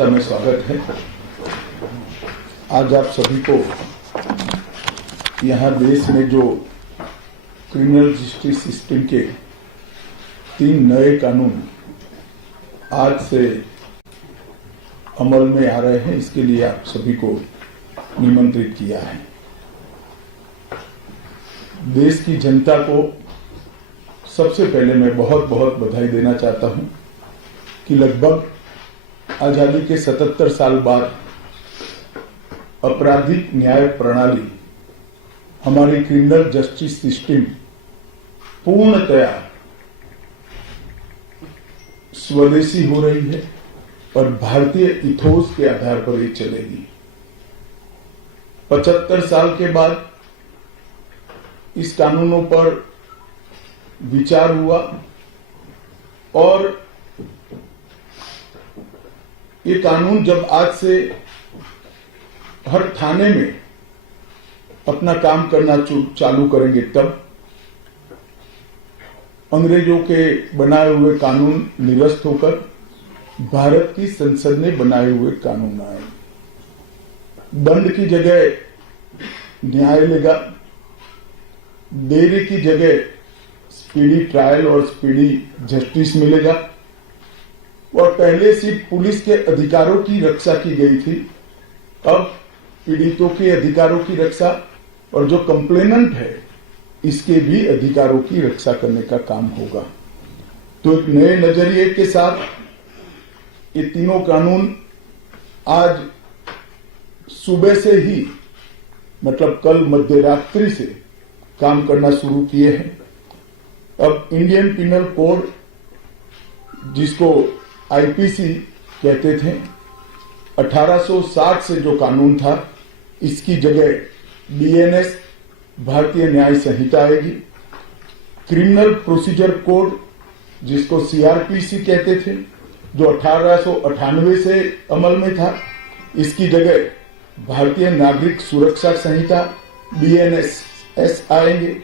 में स्वागत है। आज आप सभी को यहाँ देश में जो क्रिमिनल जस्टिस सिस्टम के 3 नए कानून आज से अमल में आ रहे हैं, इसके लिए आप सभी को निमंत्रित किया है। देश की जनता को सबसे पहले मैं बहुत बहुत बधाई देना चाहता हूं कि लगभग आजादी के 77 साल बाद आपराधिक न्याय प्रणाली, हमारी क्रिमिनल जस्टिस सिस्टम पूर्णतया स्वदेशी हो रही है और भारतीय इथोस के आधार पर ये चलेगी। 75 साल के बाद इस कानूनों पर विचार हुआ और ये कानून जब आज से हर थाने में अपना काम करना चालू करेंगे, तब अंग्रेजों के बनाए हुए कानून निरस्त होकर भारत की संसद ने बनाए हुए कानून आए। दंड की जगह न्याय लेगा, देरी की जगह स्पीडी ट्रायल और स्पीडी जस्टिस मिलेगा। और पहले सिर्फ पुलिस के अधिकारों की रक्षा की गई थी, अब पीड़ितों के अधिकारों की रक्षा और जो कंप्लेनेंट है इसके भी अधिकारों की रक्षा करने का काम होगा। तो एक नए नजरिए के साथ ये तीनों कानून आज सुबह से ही, मतलब कल मध्य रात्रि से काम करना शुरू किए हैं। अब इंडियन पिनल कोड, जिसको आईपीसी कहते थे, 1860 से जो कानून था, इसकी जगह बीएनएस भारतीय न्याय संहिता आएगी। क्रिमिनल प्रोसीजर कोड, जिसको सीआरपीसी कहते थे, जो 1898 से अमल में था, इसकी जगह भारतीय नागरिक सुरक्षा संहिता बीएनएस आएंगे।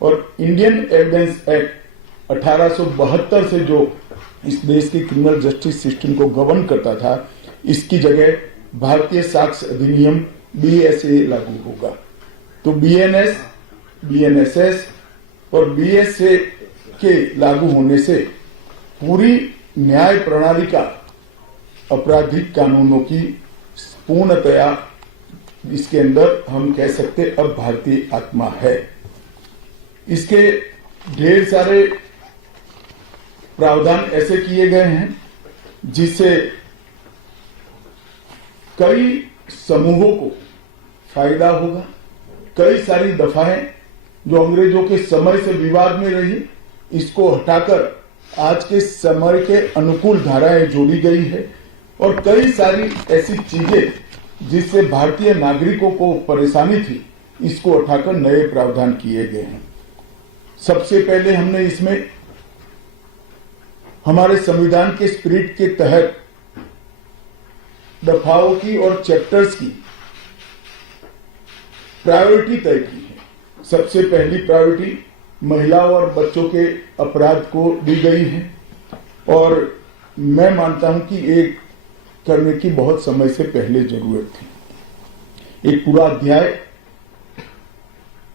और इंडियन एविडेंस एक्ट 1872 से जो इस देश की क्रिमिनल जस्टिस सिस्टम को गवर्न करता था, इसकी जगह भारतीय साक्ष्य अधिनियम बीएसए लागू होगा। तो बीएनएस, बीएनएसएस और बीएसए के लागू होने से पूरी न्याय प्रणाली का आपराधिक कानूनों की पूर्णतया इसके अंदर हम कह सकते अब भारतीय आत्मा है। इसके ढेर सारे प्रावधान ऐसे किए गए हैं जिससे कई समूहों को फायदा होगा। कई सारी दफाएं जो अंग्रेजों के समय से विवाद में रही, इसको हटाकर आज के समय के अनुकूल धाराएं जोड़ी गई है। और कई सारी ऐसी चीजें जिससे भारतीय नागरिकों को परेशानी थी, इसको हटाकर नए प्रावधान किए गए हैं। सबसे पहले हमने इसमें हमारे संविधान के स्पिरिट के तहत दफाओं की और चैप्टर्स की प्रायोरिटी तय की है। सबसे पहली प्रायोरिटी महिलाओं और बच्चों के अपराध को दी गई है और मैं मानता हूं कि एक करने की बहुत समय से पहले जरूरत थी। एक पूरा अध्याय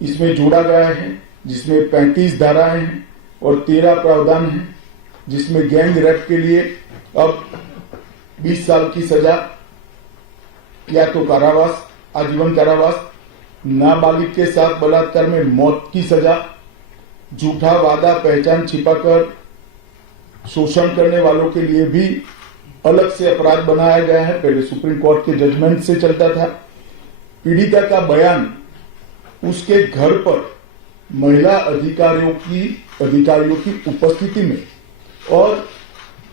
इसमें जोड़ा गया है जिसमें 35 धाराएं हैं और 13 प्रावधान हैं, जिसमें गैंग रेप के लिए अब 20 साल की सजा या तो कारावास, आजीवन कारावास, नाबालिग के साथ बलात्कार में मौत की सजा, झूठा वादा पहचान छिपाकर शोषण करने वालों के लिए भी अलग से अपराध बनाया गया है। पहले सुप्रीम कोर्ट के जजमेंट से चलता था। पीड़िता का बयान उसके घर पर महिला अधिकारियों की उपस्थिति में और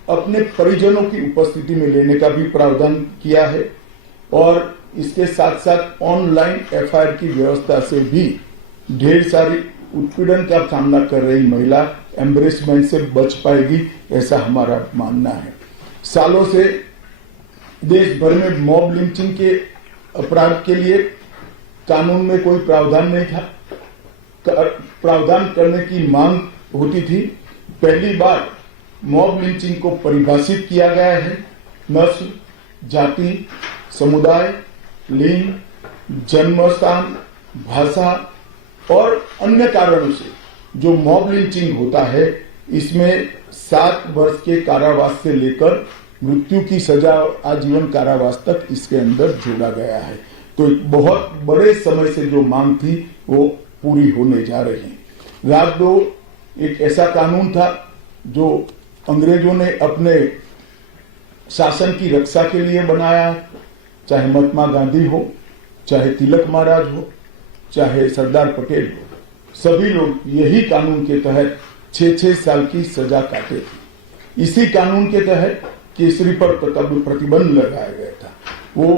अपने परिजनों की उपस्थिति में लेने का भी प्रावधान किया है। और इसके साथ साथ ऑनलाइन एफआईआर की व्यवस्था से भी ढेर सारी उत्पीड़न का सामना कर रही महिला एम्ब्रेसमेंट से बच पाएगी, ऐसा हमारा मानना है। सालों से देश भर में मॉब लिंचिंग के अपराध के लिए कानून में कोई प्रावधान नहीं था। प्रावधान करने की मांग होती थी। पहली बार मॉब लिंचिंग को परिभाषित किया गया है। जाति, समुदाय, लिंग, जन्म स्थान, भाषा और अन्य कारणों से जो मॉब लिंचिंग होता है, इसमें 7 वर्ष के कारावास से लेकर मृत्यु की सजा आजीवन कारावास तक इसके अंदर जोड़ा गया है। तो एक बहुत बड़े समय से जो मांग थी वो पूरी होने जा रही है। राजद्रोह एक ऐसा कानून था जो अंग्रेजों ने अपने शासन की रक्षा के लिए बनाया, चाहे महात्मा गांधी हो, चाहे तिलक महाराज हो, चाहे सरदार पटेल हो, सभी लोग यही कानून के तहत 6-6 साल की सजा काटे थे। इसी कानून के तहत केसरी पर प्रतिबंध लगाया गया था। वो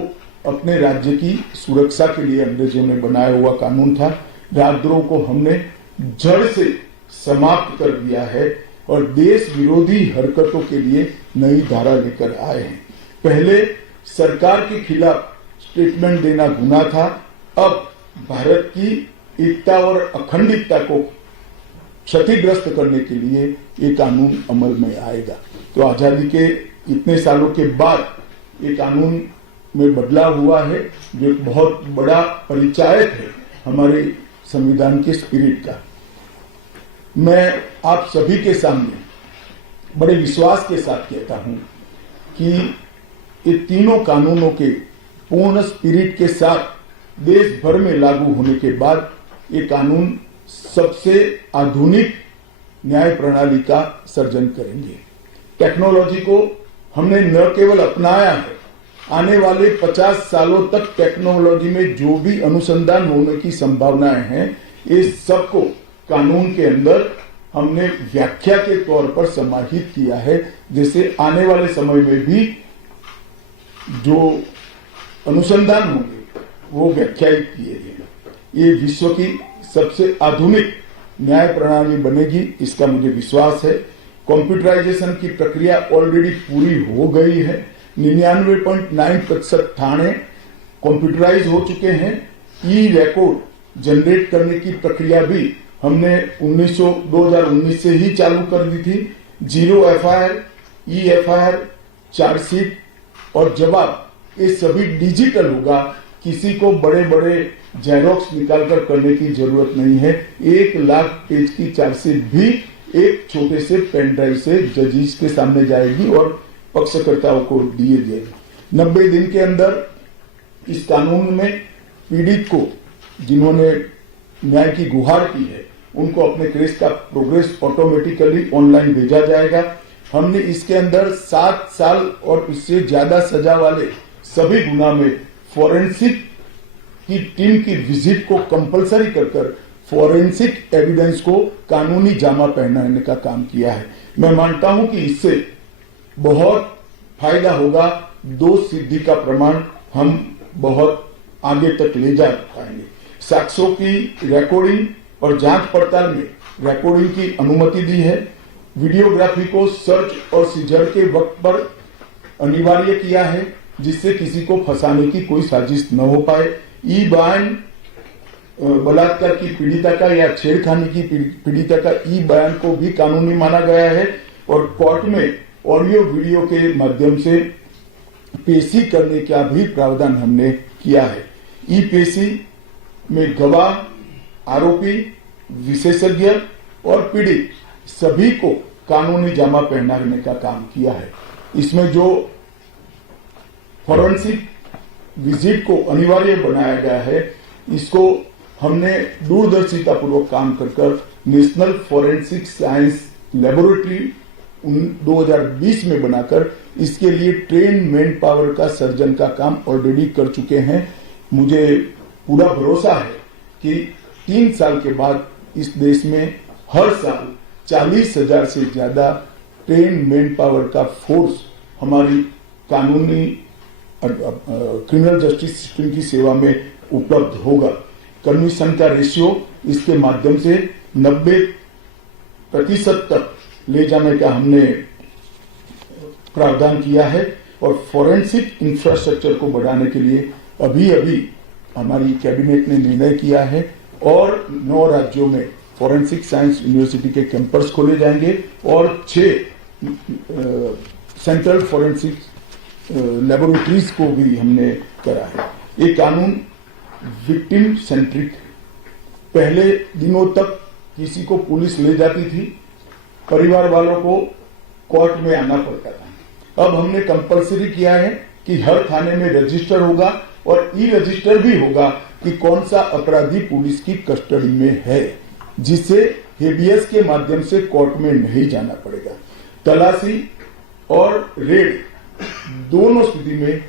अपने राज्य की सुरक्षा के लिए अंग्रेजों ने बनाया हुआ कानून था। राजद्रोह को हमने जड़ से समाप्त कर दिया है और देश विरोधी हरकतों के लिए नई धारा लेकर आए हैं। पहले सरकार के खिलाफ स्टेटमेंट देना गुनाह था, अब भारत की एकता और अखंडता को क्षतिग्रस्त करने के लिए ये कानून अमल में आएगा। तो आजादी के इतने सालों के बाद ये कानून में बदलाव हुआ है, जो एक बहुत बड़ा परिचायक है हमारे संविधान के स्पिरिट का। मैं आप सभी के सामने बड़े विश्वास के साथ कहता हूं कि ये तीनों कानूनों के पूर्ण स्पिरिट के साथ देश भर में लागू होने के बाद ये कानून सबसे आधुनिक न्याय प्रणाली का सर्जन करेंगे। टेक्नोलॉजी को हमने न केवल अपनाया है, आने वाले 50 सालों तक टेक्नोलॉजी में जो भी अनुसंधान होने की संभावनाएं हैं, इस सबको कानून के अंदर हमने व्याख्या के तौर पर समाहित किया है, जैसे आने वाले समय में भी जो अनुसंधान होंगे वो व्याख्यायित किए गए। ये विश्व की सबसे आधुनिक न्याय प्रणाली बनेगी, इसका मुझे विश्वास है। कंप्यूटराइजेशन की प्रक्रिया ऑलरेडी पूरी हो गई है। 99.9% थाने कंप्यूटराइज हो चुके हैं। ई रिकॉर्ड जनरेट करने की प्रक्रिया भी हमने 2019 से ही चालू कर दी थी। 0 FIR, ई FIR, चार्जशीट और जवाब, ये सभी डिजिटल होगा। किसी को बड़े बड़े जेरोक्स निकालकर करने की जरूरत नहीं है। 1 लाख पेज की चार्जशीट भी एक छोटे से पेन ड्राइव से जजेस के सामने जाएगी और पक्षकर्ताओं को दिए जाएगी। 90 दिन के अंदर इस कानून में पीड़ित को, जिन्होंने न्याय की गुहार की है, उनको अपने केस का प्रोग्रेस ऑटोमेटिकली ऑनलाइन भेजा जाएगा। हमने इसके अंदर 7 साल और उससे ज्यादा सजा वाले सभी गुना में फॉरेंसिक की टीम की विजिट को कंपलसरी कर फॉरेंसिक एविडेंस को कानूनी जामा पहनाने का काम किया है। मैं मानता हूं कि इससे बहुत फायदा होगा। दोष सिद्धि का प्रमाण हम बहुत आगे तक ले जा पाएंगे। साक्ष्यों की रिकॉर्डिंग और जांच पड़ताल में रिकॉर्डिंग की अनुमति दी है। वीडियोग्राफी को सर्च और सीजर के वक्त पर अनिवार्य किया है, जिससे किसी को फंसाने की कोई साजिश न हो पाए। ई बयान बलात्कार की पीड़िता का या छेड़खानी की पीड़िता का ई बयान को भी कानूनी माना गया है और कोर्ट में ऑडियो वीडियो के माध्यम से पेशी करने का भी प्रावधान हमने किया है। ई पेशी में गवाह, आरोपी, विशेषज्ञ और पीड़ित सभी को कानूनी जामा पहनाने का काम किया है। इसमें जो फॉरेंसिक विजिट को अनिवार्य बनाया गया है, इसको हमने दूरदर्शिता पूर्वक काम कर नेशनल फॉरेंसिक साइंस लेबोरेटरी 2020 में बनाकर इसके लिए ट्रेन मैन पावर का सर्जन का काम ऑलरेडी कर चुके हैं। मुझे पूरा भरोसा है कि 3 साल के बाद इस देश में हर साल 40,000 से ज्यादा ट्रेन मैन पावर का फोर्स हमारी कानूनी क्रिमिनल जस्टिस सिस्टम की सेवा में उपलब्ध होगा। कन्विक्शन का रेशियो इसके माध्यम से 90% तक ले जाने का हमने प्रावधान किया है और फॉरेंसिक इंफ्रास्ट्रक्चर को बढ़ाने के लिए अभी हमारी कैबिनेट ने निर्णय किया है और 9 राज्यों में फॉरेंसिक साइंस यूनिवर्सिटी के कैंपस खोले जाएंगे और 6 सेंट्रल फॉरेंसिक लेबोरेटरीज को भी हमने करा है। ये कानून विक्टिम सेंट्रिक है। पहले दिनों तक किसी को पुलिस ले जाती थी, परिवार वालों को कोर्ट में आना पड़ता था। अब हमने कंपलसरी किया है कि हर थाने में रजिस्टर होगा और ई रजिस्टर भी होगा कि कौन सा अपराधी पुलिस की कस्टडी में है, जिससे हेबियस के माध्यम से कोर्ट में नहीं जाना पड़ेगा। तलाशी और रेड दोनों स्थिति में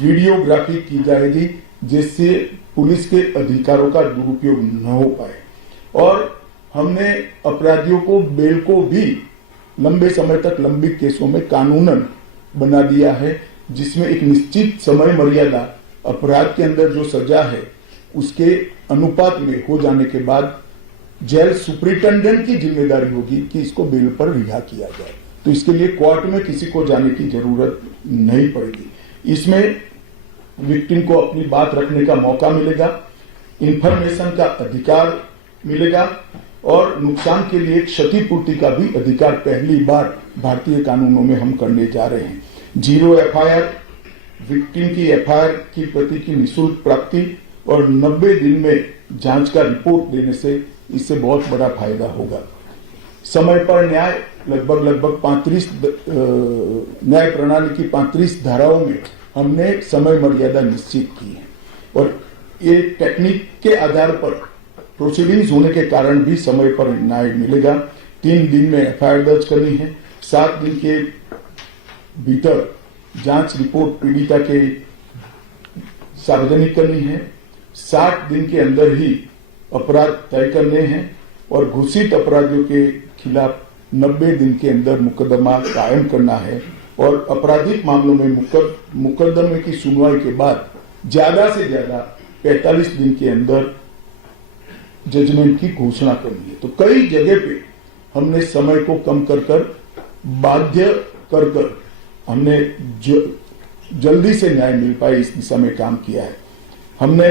वीडियोग्राफी की जाएगी, जिससे पुलिस के अधिकारों का दुरुपयोग न हो पाए। और हमने अपराधियों को बेल को भी लंबे समय तक लंबित केसों में कानूनन बना दिया है, जिसमें एक निश्चित समय मर्यादा अपराध के अंदर जो सजा है उसके अनुपात में हो जाने के बाद जेल सुपरिटेंडेंट की जिम्मेदारी होगी कि इसको बेल पर रिहा किया जाए। तो इसके लिए कोर्ट में किसी को जाने की जरूरत नहीं पड़ेगी। इसमें विक्टिम को अपनी बात रखने का मौका मिलेगा, इंफॉर्मेशन का अधिकार मिलेगा और नुकसान के लिए क्षतिपूर्ति का भी अधिकार पहली बार भारतीय कानूनों में हम करने जा रहे हैं। 0 एफआईआर, विक्टिम की एफआईआर की प्रति की निःशुल्क प्राप्ति और 90 दिन में जांच का रिपोर्ट देने से इससे बहुत बड़ा फायदा होगा। समय पर न्याय, लगभग 35 न्याय प्रणाली की 35 धाराओं में हमने समय मर्यादा निश्चित की है और ये टेक्निक के आधार पर प्रोसीडिंग्स होने के कारण भी समय पर न्याय मिलेगा। 3 दिन में एफआईआर दर्ज करनी है, 7 दिन के भीतर जांच रिपोर्ट पीड़िता के सार्वजनिक करनी है, 60 दिन के अंदर ही अपराध तय करने हैं और घोषित अपराधियों के खिलाफ 90 दिन के अंदर मुकदमा कायम करना है और आपराधिक मामलों में मुकदमे की सुनवाई के बाद ज्यादा से ज्यादा 45 दिन के अंदर जजमेंट की घोषणा करनी है। तो कई जगह पे हमने समय को कम कर बाध्य कर हमने जल्दी से न्याय मिल पाए इस दिशा में काम किया है। हमने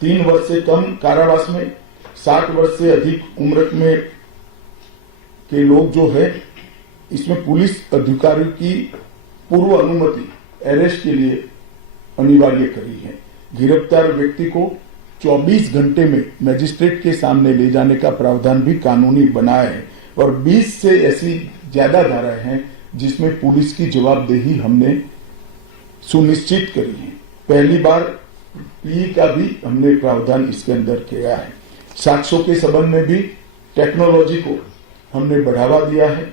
3 वर्ष से कम कारावास में 60 वर्ष से अधिक उम्र में के लोग जो है इसमें पुलिस अधिकारियों की पूर्व अनुमति अरेस्ट के लिए अनिवार्य करी है। गिरफ्तार व्यक्ति को 24 घंटे में मजिस्ट्रेट के सामने ले जाने का प्रावधान भी कानूनी बनाया है और 20 से ऐसी ज्यादा धाराएं हैं जिसमें पुलिस की जवाबदेही हमने सुनिश्चित करी है। पहली बार पी का भी हमने प्रावधान इसके अंदर किया है। साक्ष्यों के संबंध में भी टेक्नोलॉजी को हमने बढ़ावा दिया है।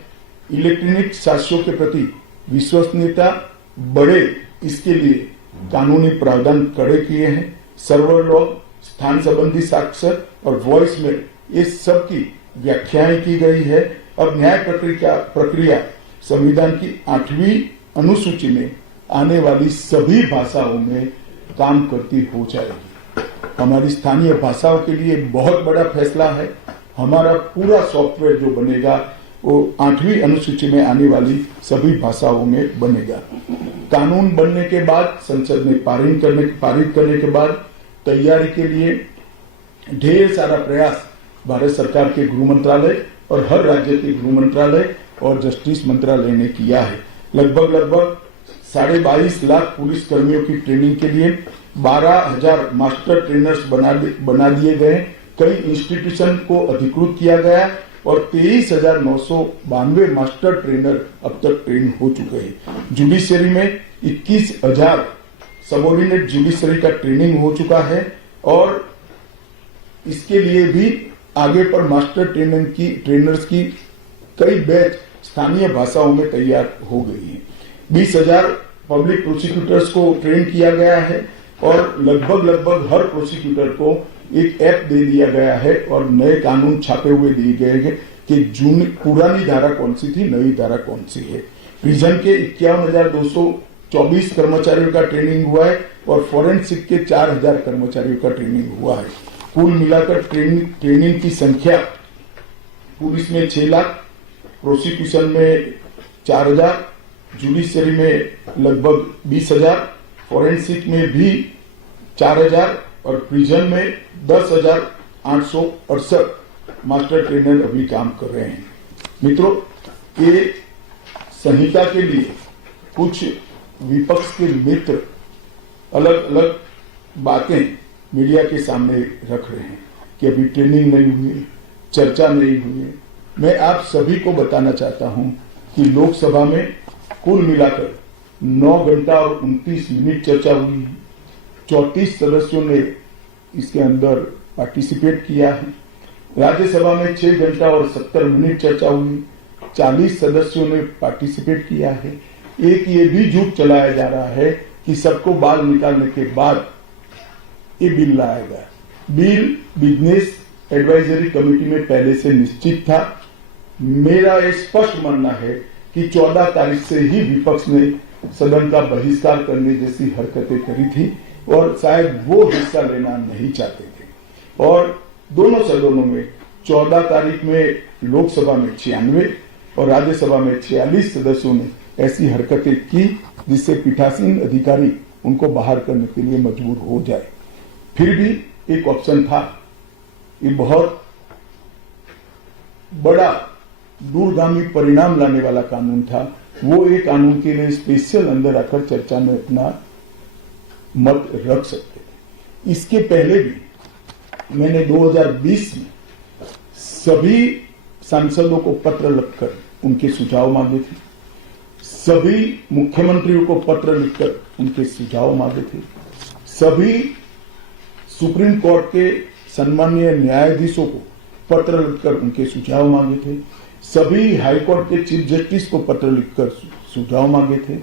इलेक्ट्रॉनिक साक्ष्यों के प्रति विश्वसनीयता बढ़े, इसके लिए कानूनी प्रावधान कड़े किए हैं। सर्वर लॉग, स्थान संबंधी साक्ष्य और वॉइस मेल, ये सब की व्याख्याएं की गई है। अब न्याय प्रक्रिया संविधान की 8वीं अनुसूची में आने वाली सभी भाषाओं में काम करती हो जाएगी। हमारी स्थानीय भाषाओं के लिए बहुत बड़ा फैसला है। हमारा पूरा सॉफ्टवेयर जो बनेगा वो 8वीं अनुसूची में आने वाली सभी भाषाओं में बनेगा। कानून बनने के बाद, संसद में पारित करने के बाद तैयारी के लिए ढेर सारा प्रयास भारत सरकार के गृह मंत्रालय और हर राज्य के गृह मंत्रालय और जस्टिस मंत्रालय ने किया है। लगभग 22.5 लाख पुलिस कर्मियों की ट्रेनिंग के लिए 12,000 मास्टर ट्रेनर्स बना दिए गए। कई इंस्टीट्यूशन को अधिकृत किया गया और 23,992 मास्टर ट्रेनर अब तक ट्रेन हो चुके हैं। जुडिशरी में 21,000 सबऑर्डिनेट जुडिशरी का ट्रेनिंग हो चुका है और इसके लिए भी आगे पर मास्टर ट्रेनर्स की कई बैच स्थानीय भाषाओं में तैयार हो गई है। 20,000 पब्लिक प्रोसिक्यूटर्स को ट्रेन किया गया है और लगभग हर प्रोसिक्यूटर को एक ऐप दे दिया गया है और नए कानून छापे हुए दिए गए हैं कि पुरानी धारा कौन सी थी, नई धारा कौन सी है। प्रिजन के 51,224 कर्मचारियों का ट्रेनिंग हुआ है और फॉरेंसिक के 4,000 कर्मचारियों का ट्रेनिंग हुआ है। कुल मिलाकर ट्रेनिंग की संख्या पुलिस में 6 लाख, प्रोसिक्यूशन में 4,000, जुडिशरी में लगभग 20,000, फॉरेंसिक में भी 4,000 और प्रिजन में 10,868 मास्टर ट्रेनर अभी काम कर रहे हैं। मित्रों, ये संहिता के लिए कुछ विपक्ष के मित्र अलग अलग बातें मीडिया के सामने रख रहे हैं कि अभी ट्रेनिंग नहीं हुई, चर्चा नहीं हुई। मैं आप सभी को बताना चाहता हूं कि लोकसभा में कुल मिलाकर 9 घंटा और 29 मिनट चर्चा हुई है। 34 सदस्यों ने इसके अंदर पार्टिसिपेट किया है। राज्यसभा में 6 घंटा और 70 मिनट चर्चा हुई, 40 सदस्यों ने पार्टिसिपेट किया है। एक ये भी झूठ चलाया जा रहा है कि सबको बाल निकालने के बाद ये बिल लाया गया। बिल बिजनेस एडवाइजरी कमेटी में पहले से निश्चित था। मेरा ये स्पष्ट मानना है कि 14 तारीख से ही विपक्ष ने सदन का बहिष्कार करने जैसी हरकतें करी थी और शायद वो हिस्सा लेना नहीं चाहते थे। और दोनों सदनों में 14 तारीख में लोकसभा में 96 और राज्यसभा में 46 सदस्यों ने ऐसी हरकतें की जिससे पीठासीन अधिकारी उनको बाहर करने के लिए मजबूर हो जाए। फिर भी एक ऑप्शन था। ये बहुत बड़ा दूरगामी परिणाम लाने वाला कानून था। वो एक कानून के लिए स्पेशल अंदर आकर चर्चा में अपना मत रख सकते थे। इसके पहले भी मैंने 2020 में सभी सांसदों को पत्र लिखकर उनके सुझाव मांगे थे। सभी मुख्यमंत्रियों को पत्र लिखकर उनके सुझाव मांगे थे। सभी सुप्रीम कोर्ट के सम्मानीय न्यायाधीशों को पत्र लिखकर उनके सुझाव मांगे थे। सभी हाईकोर्ट के चीफ जस्टिस को पत्र लिखकर सुझाव मांगे थे।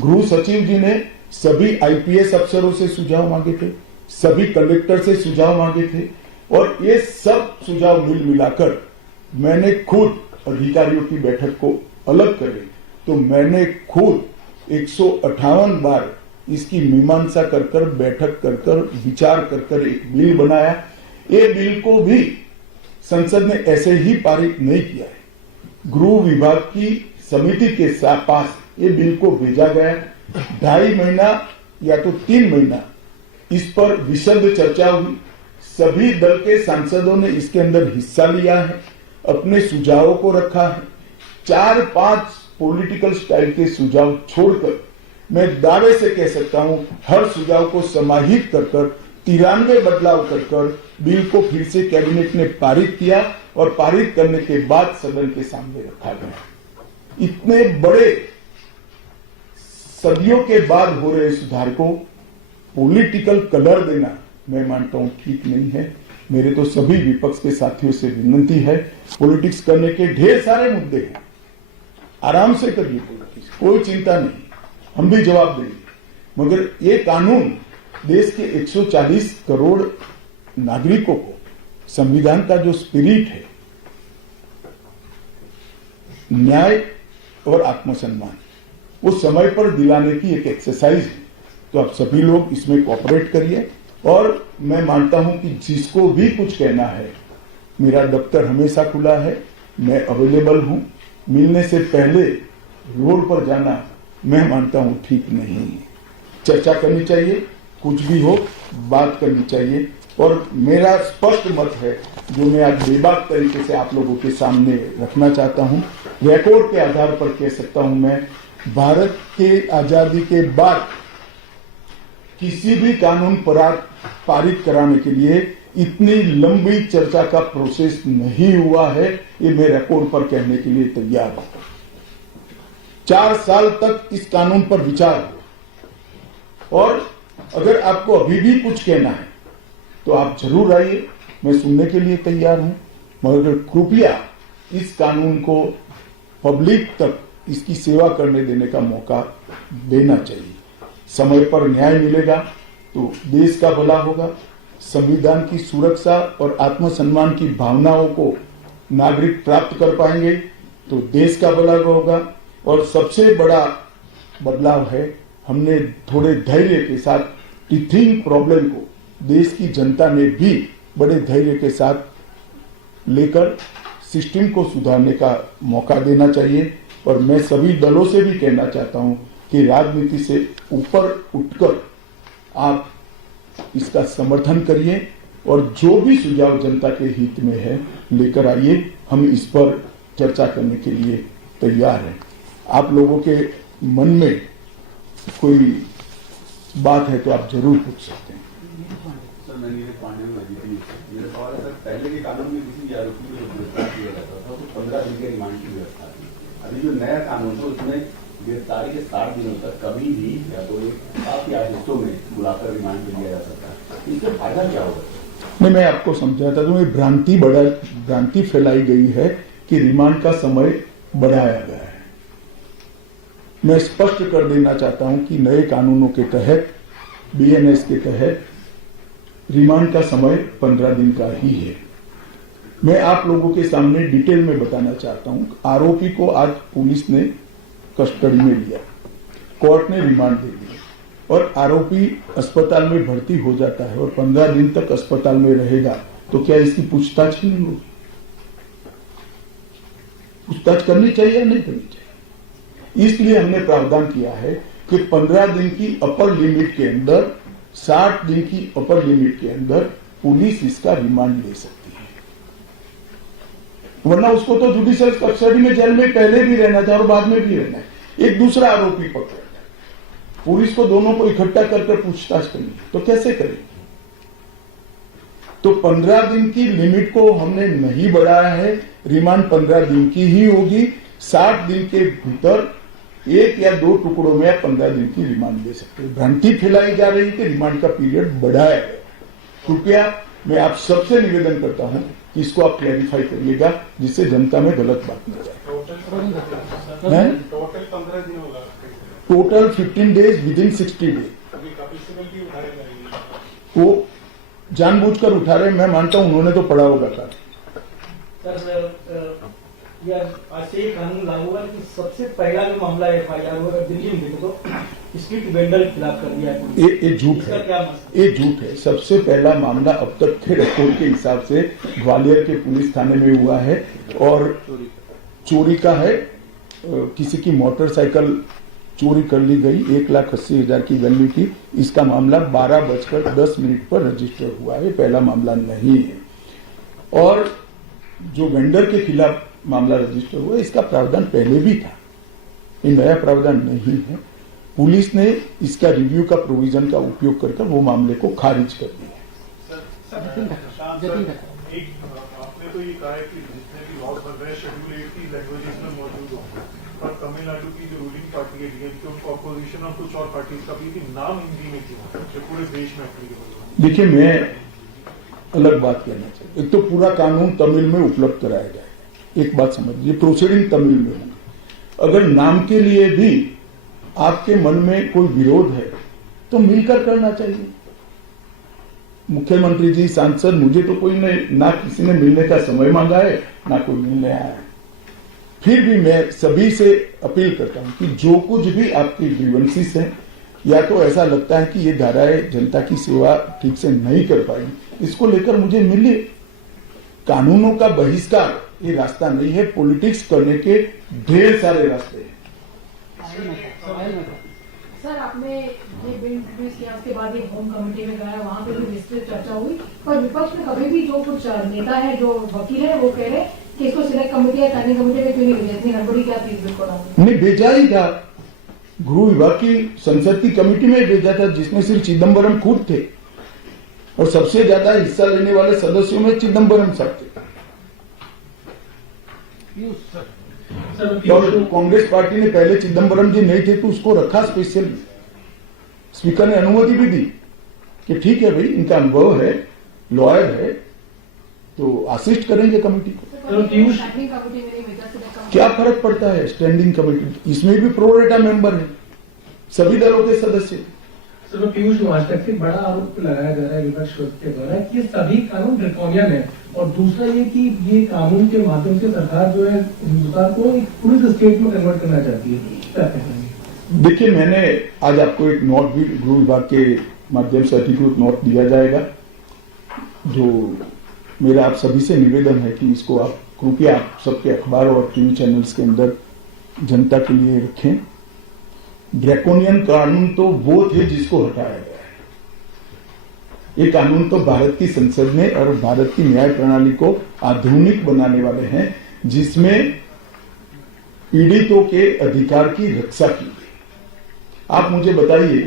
गृह सचिव जी ने सभी आईपीएस अफसरों से सुझाव मांगे थे, सभी कलेक्टर से सुझाव मांगे थे और ये सब सुझाव मिलाकर मैंने खुद अधिकारियों की बैठक को अलग कर ली तो मैंने खुद 158 बार इसकी मीमांसा कर बैठक कर विचार कर एक बिल बनाया। ये बिल को भी संसद ने ऐसे ही पारित नहीं किया है। गृह विभाग की समिति के पास ये बिल को भेजा गया। 2.5 महीना या तो 3 महीना इस पर विशद चर्चा हुई। सभी दल के सांसदों ने इसके अंदर हिस्सा लिया है, अपने सुझावों को रखा है। 4-5 पॉलिटिकल स्टाइल के सुझाव छोड़कर मैं दावे से कह सकता हूं हर सुझाव को समाहित कर 93 बदलाव कर बिल को फिर से कैबिनेट ने पारित किया और पारित करने के बाद सदन के सामने रखा गया। इतने बड़े सदियों के बाद हो रहे सुधार को पॉलिटिकल कलर देना मैं मानता हूं ठीक नहीं है। मेरे तो सभी विपक्ष के साथियों से विनती है, पॉलिटिक्स करने के ढेर सारे मुद्दे हैं, आराम से करिए पॉलिटिक्स, कोई चिंता नहीं, हम भी जवाब देंगे। मगर ये कानून देश के 140 करोड़ नागरिकों को संविधान का जो स्पिरिट है, न्याय और आत्मसम्मान, वो समय पर दिलाने की एक एक्सरसाइज है। तो आप सभी लोग इसमें कोऑपरेट करिए और मैं मानता हूं कि जिसको भी कुछ कहना है, मेरा दफ्तर हमेशा खुला है, मैं अवेलेबल हूं। मिलने से पहले रोड पर जाना मैं मानता हूं ठीक नहीं है। चर्चा करनी चाहिए, कुछ भी हो बात करनी चाहिए और मेरा स्पष्ट मत है जो मैं आज बेबाक तरीके से आप लोगों के सामने रखना चाहता हूं। रिकॉर्ड के आधार पर कह सकता हूं मैं, भारत के आजादी के बाद किसी भी कानून पारित कराने के लिए इतनी लंबी चर्चा का प्रोसेस नहीं हुआ है। ये मैं रिकॉर्ड पर कहने के लिए तैयार हूं। 4 साल तक इस कानून पर विचार हो और अगर आपको अभी भी कुछ कहना है तो आप जरूर आइए, मैं सुनने के लिए तैयार हूं। मगर कृपया इस कानून को पब्लिक तक इसकी सेवा करने देने का मौका देना चाहिए। समय पर न्याय मिलेगा तो देश का भला होगा। संविधान की सुरक्षा और आत्मसम्मान की भावनाओं को नागरिक प्राप्त कर पाएंगे तो देश का भला होगा। और सबसे बड़ा बदलाव है, हमने थोड़े धैर्य के साथ टीथिंग प्रॉब्लम को देश की जनता ने भी बड़े धैर्य के साथ लेकर सिस्टम को सुधारने का मौका देना चाहिए। और मैं सभी दलों से भी कहना चाहता हूं कि राजनीति से ऊपर उठकर आप इसका समर्थन करिए और जो भी सुझाव जनता के हित में है लेकर आइए। हम इस पर चर्चा करने के लिए तैयार हैं। आप लोगों के मन में कोई बात है तो आप जरूर पूछ सकते हैं। सर मैं नीरज पांडे हूं अजीत। मेरा सवाल है सर, पहले के कानून में किसी आरोपी को गिरफ्तार किया जाता था तो 15 दिन के रिमांड की व्यवस्था थी। अभी जो नया कानून है उसमें गिरफ्तारी के 60 दिनों तक कभी भी या तो काफी आदेशों में बुलाकर रिमांड पे लिया जा सकता है। इससे फायदा क्या होगा? नहीं, मैं आपको समझाता हूं, ये भ्रांति फैलाई गई है कि रिमांड का समय बढ़ाया गया है। मैं स्पष्ट कर देना चाहता हूं कि नए कानूनों के तहत, बीएनएस के तहत रिमांड का समय 15 दिन का ही है। मैं आप लोगों के सामने डिटेल में बताना चाहता हूं, आरोपी को आज पुलिस ने कस्टडी में लिया, कोर्ट ने रिमांड दे दिया और आरोपी अस्पताल में भर्ती हो जाता है और 15 दिन तक अस्पताल में रहेगा, तो क्या इसकी पूछताछ नहीं होगी? पूछताछ करनी चाहिए या नहीं करनी चाहिए? इसलिए हमने प्रावधान किया है कि 15 दिन की अपर लिमिट के अंदर, 60 दिन की अपर लिमिट के अंदर पुलिस इसका रिमांड ले सकती है। वरना उसको तो जुडिशियल कस्टडी में जेल में पहले भी रहना था और बाद में भी रहना है। एक दूसरा आरोपी पकड़, पुलिस को दोनों को इकट्ठा करके पूछताछ करनी है, तो कैसे करेगी? तो 15 दिन की लिमिट को हमने नहीं बढ़ाया है, रिमांड 15 दिन की ही होगी। 60 दिन के भीतर एक या दो टुकड़ों में 15 दिन की रिमांड ले सकते हैं। भ्रांति फैलाई जा रही है कि रिमांड का पीरियड बढ़ाया गया। कृपया मैं आप सबसे निवेदन करता हूं कि इसको आप क्लैरिफाई करिएगा, जिससे जनता में गलत बात न जाए। टोटल 15 दिन होगा। Total 15 days with in 60 days. वो जानबूझकर उठा रहे, मैं मानता हूं उन्होंने तो पढ़ा होगा सर। आज से कानून लागू हुआ कि सबसे पहला जो मामला FIR हुआ दिल्ली में तो स्ट्रीट वेंडर के खिलाफ कर दिया है। ये झूठ है, ये झूठ है। सबसे पहला मामला अब तक के रिपोर्ट के हिसाब से ग्वालियर के पुलिस थाने में हुआ है और चोरी का है। किसी की मोटरसाइकिल चोरी कर ली गई, 1,80,000 की वैल्यू की। इसका मामला 12:10 पर रजिस्टर हुआ है, पहला मामला नहीं है। और जो वेंडर के खिलाफ मामला रजिस्टर हुआ, इसका प्रावधान पहले भी था, ये नया प्रावधान नहीं है। पुलिस ने इसका रिव्यू का प्रोविजन का उपयोग करके वो मामले को खारिज कर दिया। आपने तो ये कहा है कि जितने भी लॉज बन रहे हैं शेड्यूल 8 की लैंग्वेजेस में मौजूद हो, पर तमिलनाडु की जो रूलिंग पार्टी है DMK, उनको अपोजिशन और कुछ और पार्टीज का भी नाम हिंदी में क्यों जो पूरे देश में एप्लीकेबल? देखिए, मैं अलग बात कहना चाहिए। एक तो पूरा कानून तमिल में उपलब्ध कराया जाएगा, एक बात समझिए, प्रोसीडिंग तमिल में होगी। अगर नाम के लिए भी आपके मन में कोई विरोध है तो मिलकर करना चाहिए। मुख्यमंत्री जी, सांसद, मुझे तो कोई ना किसी ने मिलने का समय मांगा है, ना कोई मिलने आया है। फिर भी मैं सभी से अपील करता हूं कि जो कुछ भी आपकी ग्रीवेंसेस हैं, या तो ऐसा लगता है कि ये धाराएं जनता की सेवा ठीक से नहीं कर पाई, इसको लेकर मुझे मिलिए। कानूनों का बहिष्कार ये रास्ता नहीं है। पॉलिटिक्स करने के ढेर सारे रास्ते हैं। सर, आपने ये बिल इंट्रोड्यूस किया, उसके बाद ये होम कमेटी में गया, वहाँ पे भी विस्तृत चर्चा हुई, पर विपक्ष में कभी भी जो कुछ नेता है, जो वकील है, वो कह रहे कि इसको सिलेक्ट कमेटी या स्टैंडिंग कमेटी में क्यों नहीं भेजा? इतनी हड़बड़ी क्या थी इस बिल को? नहीं, भेजा ही था, गृह विभाग की संसद की कमेटी में भेजा था, जिसमें सिर्फ चिदम्बरम खुद थे और सबसे ज्यादा हिस्सा लेने वाले सदस्यों में चिदम्बरम साहब थे। और कांग्रेस पार्टी ने पहले चिदम्बरम जी नहीं थे तो उसको रखा स्पेशल। स्पीकर ने अनुमति भी दी कि ठीक है भाई, इनका अनुभव है, लॉयर है, तो असिस्ट करेंगे कमेटी को। क्या फर्क पड़ता है स्टैंडिंग कमेटी? इसमें भी प्रोरेटा मेंबर है, सभी दलों के सदस्य। सर, पीयूष आज तक से बड़ा आरोप लगाया जा रहा है विपक्ष के द्वारा कि सभी कानून ड्रैकोनियन है, और दूसरा ये कि ये कानून के माध्यम से सरकार जो है हिंदुस्तान को एक पुलिस स्टेट में कन्वर्ट करना चाहती है। क्या कहते हैं? देखिए, मैंने आज आपको एक नोट भी गृह विभाग के माध्यम से अधिकृत नोट दिया जाएगा, जो मेरा आप सभी से निवेदन है कि इसको आप कृपया आप सबके अखबार और टीवी चैनल्स के अंदर जनता के लिए रखें। ड्रैकोनियन कानून तो वो थे जिसको हटाया गया है। ये कानून तो भारत की संसद ने और भारत की न्याय प्रणाली को आधुनिक बनाने वाले हैं, जिसमें पीड़ितों के अधिकार की रक्षा की गई। आप मुझे बताइए,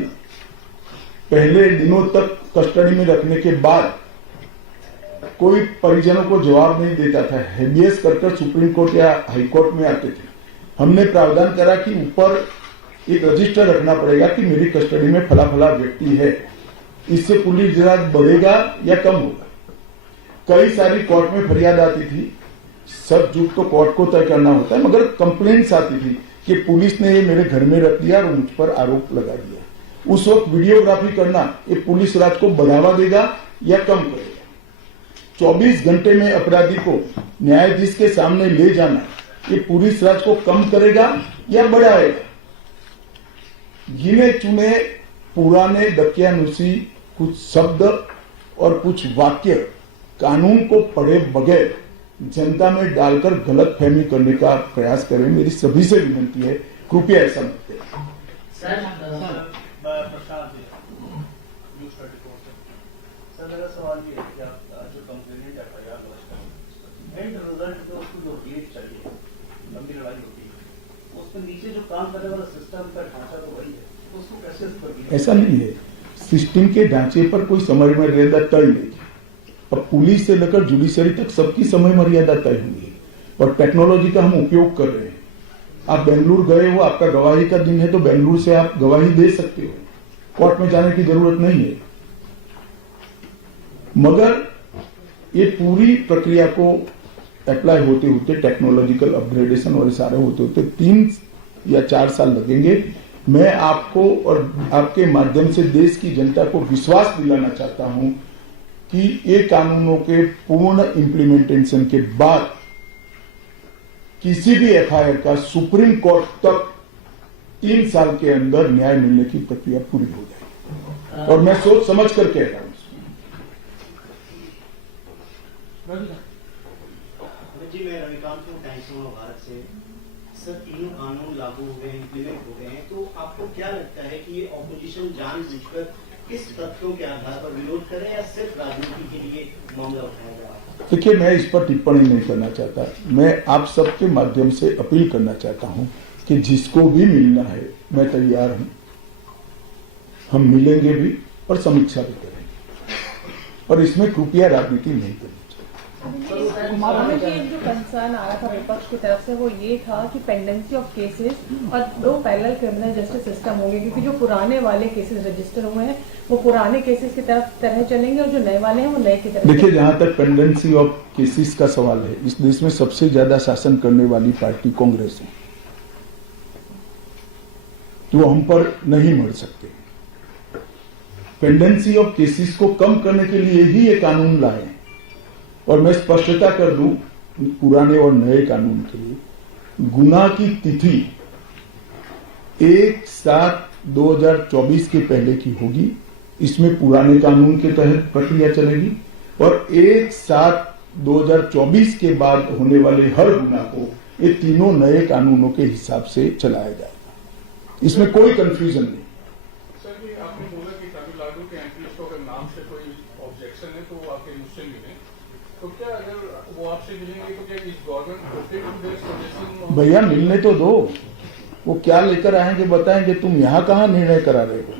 पहले दिनों तक कस्टडी में रखने के बाद कोई परिजनों को जवाब नहीं देता था, हेबियस कर सुप्रीम कोर्ट या हाई कोर्ट में आते थे। हमने प्रावधान करा कि ऊपर एक रजिस्टर रखना पड़ेगा कि मेरी कस्टडी में फला फला व्यक्ति है, इससे पुलिस जांच बढ़ेगा या कम होगा। कई सारी कोर्ट में फरियाद आती थी, सब झूठ तो कोर्ट को तय करना होता है, मगर कंप्लेंट्स आती थी कि पुलिस ने ये मेरे घर में रख दिया और मुझ पर आरोप लगा दिया। उस वक्त वीडियोग्राफी करना ये पुलिस राज को बढ़ावा देगा या कम करेगा? 24 घंटे में अपराधी को न्यायाधीश के सामने ले जाना ये पुलिस राज को कम करेगा या बढ़ाएगा? गिने चुने पुराने दकियानुसी कुछ शब्द और कुछ वाक्य कानून को पढ़े बगैर जनता में डालकर गलत फहमी करने का प्रयास करें, मेरी सभी से विनती है, कृपया ऐसा मत करें। सर मेरा सवाल ये है कि आप जो कंप्लेनेंट एफआईआर लॉन्च करेंगे, एंड रिजल्ट जो उसको जो रेट चाहिए, लंबी लड़ाई होती है, उसमें नीचे जो काम करने वाला सिस्टम का ढांचा तो वही है, उसको कैसे इस पर ऐसा नहीं है, सिस्टम के ढांचे पर कोई समय मर्यादा तय नहीं। अब पुलिस से लेकर जुडिशरी तक सबकी समय मर्यादा तय हुई है और टेक्नोलॉजी का हम उपयोग कर रहे हैं। आप बेंगलुरु गए हो, आपका गवाही का दिन है तो बेंगलुरु से आप गवाही दे सकते हो, कोर्ट में जाने की जरूरत नहीं है। मगर ये पूरी प्रक्रिया को अप्लाई होते होते, टेक्नोलॉजिकल अपग्रेडेशन और सारे होते होते 3 या 4 साल लगेंगे। मैं आपको और आपके माध्यम से देश की जनता को विश्वास दिलाना चाहता हूं कि ये कानूनों के पूर्ण इम्प्लीमेंटेशन के बाद किसी भी एफआईआर का सुप्रीम कोर्ट तक 3 साल के अंदर न्याय मिलने की प्रक्रिया पूरी हो जाएगी, और मैं सोच समझ कर कह रहा हूं। जी मैं रविकांत हूँ, टाइम्स ऑफ भारत से। सर तीनों कानून लागू हुए हैं, इम्प्लीमेंट हो गए हैं, तो आपको क्या लगता है कि ये ऑपोजिशन जानबूझकर किस तथ्यों के आधार पर विरोध करे या सिर्फ राजनीति के लिए मामला उठाया जा रहा है? देखिए, मैं इस पर टिप्पणी नहीं करना चाहता। मैं आप सबके माध्यम से अपील करना चाहता हूं कि जिसको भी मिलना है मैं तैयार हूं, हम मिलेंगे भी और समीक्षा भी करेंगे, और इसमें कृपया राजनीति नहीं करनी। मुझे एक जो कंसर्न आ रहा था विपक्ष की तरफ से वो ये था कि पेंडेंसी ऑफ केसेस और 2 पैरेलल क्रिमिनल जस्टिस सिस्टम होंगे, क्योंकि जो पुराने वाले केसेस रजिस्टर हुए हैं वो पुराने केसेस की तरह चलेंगे और जो नए वाले हैं वो नए की तरह। देखिए, जहां तक पेंडेंसी ऑफ केसेस का सवाल है, इस देश में सबसे ज्यादा शासन करने वाली पार्टी कांग्रेस है, तो हम पर नहीं मर सकते। पेंडेंसी ऑफ केसेस को कम करने के लिए ही ये कानून लाए, और मैं स्पष्टता कर दूं पुराने और नए कानून के लिए, गुनाह की तिथि 1/7/2024 के पहले की होगी, इसमें पुराने कानून के तहत प्रक्रिया चलेगी, और 1/7/2024 के बाद होने वाले हर गुनाह को ये तीनों नए कानूनों के हिसाब से चलाया जाएगा, इसमें कोई कंफ्यूजन नहीं। सर ये आपने बोला कि तमिलनाडु के एमपी को अगर नाम से कोई ऑब्जेक्शन है तो वो आके मुझसे मिले, तो क्या अगर वो आपसे मिलेंगे तो क्या इस गवर्नमेंट भैया मिलने तो दो, वो क्या लेकर आएंगे बताएंगे, तुम यहाँ कहाँ निर्णय करा रहे हो?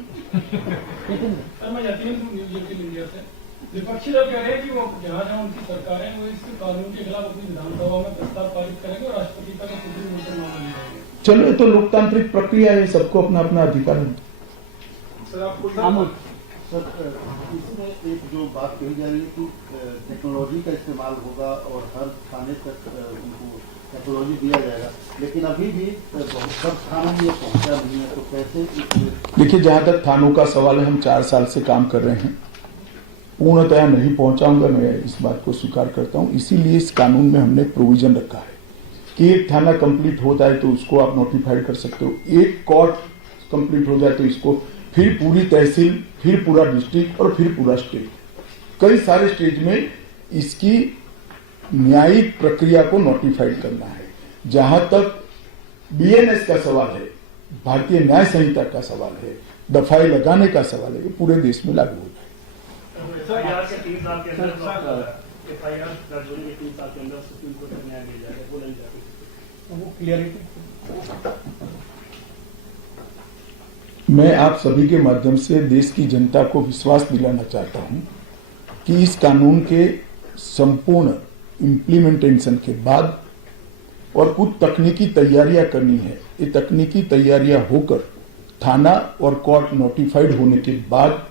विपक्षी लोग कह रहे हैं कि वो जहाँ उनकी सरकार है वो इस कानून के खिलाफ अपनी विधानसभा में प्रस्ताव पारित करेंगे और राष्ट्रपति तक सुप्रीम कोर्ट में मामला ले जाएंगे। चलो, ये तो लोकतांत्रिक प्रक्रिया है, सबको अपना अपना अधिकार है। सर इसमें एक जो बात कही जा रही है कि टेक्नोलॉजी का इस्तेमाल होगा और हर थाने तक उनको टेक्नोलॉजी दिया जाएगा, लेकिन अभी भी बहुत सब थानों में पहुंचा नहीं है, तो कैसे? देखिए, जहां तक थानों का सवाल है, हम 4 साल से काम कर रहे हैं, पूर्णतया नहीं पहुंचाऊंगा, मैं इस बात को स्वीकार करता हूं। इसीलिए इस कानून में हमने प्रोविजन रखा है कि एक थाना कंप्लीट होता है तो उसको आप नोटिफाइड कर सकते हो, एक कोर्ट कंप्लीट हो जाए तो इसको, फिर पूरी तहसील, फिर पूरा डिस्ट्रिक्ट और फिर पूरा स्टेट, कई सारे स्टेज में इसकी न्यायिक प्रक्रिया को नोटिफाइड करना है। जहां तक बीएनएस का सवाल है, भारतीय न्याय संहिता का सवाल है, दफाई लगाने का सवाल है, ये पूरे देश में लागू हो जाए। एफआईआर के 3 साल के अंदर एफआईआर दर्ज होने के 3 साल के अंदर सुप्रीम कोर्ट में न्याय मिल जाएगा, बोला जाएगा, वो क्लियरिटी मैं आप सभी के माध्यम से देश की जनता को विश्वास दिलाना चाहता हूं कि इस कानून के संपूर्ण इम्प्लीमेंटेशन के बाद और कुछ तकनीकी तैयारियां करनी है, ये तकनीकी तैयारियां होकर थाना और कोर्ट नोटिफाइड होने के बाद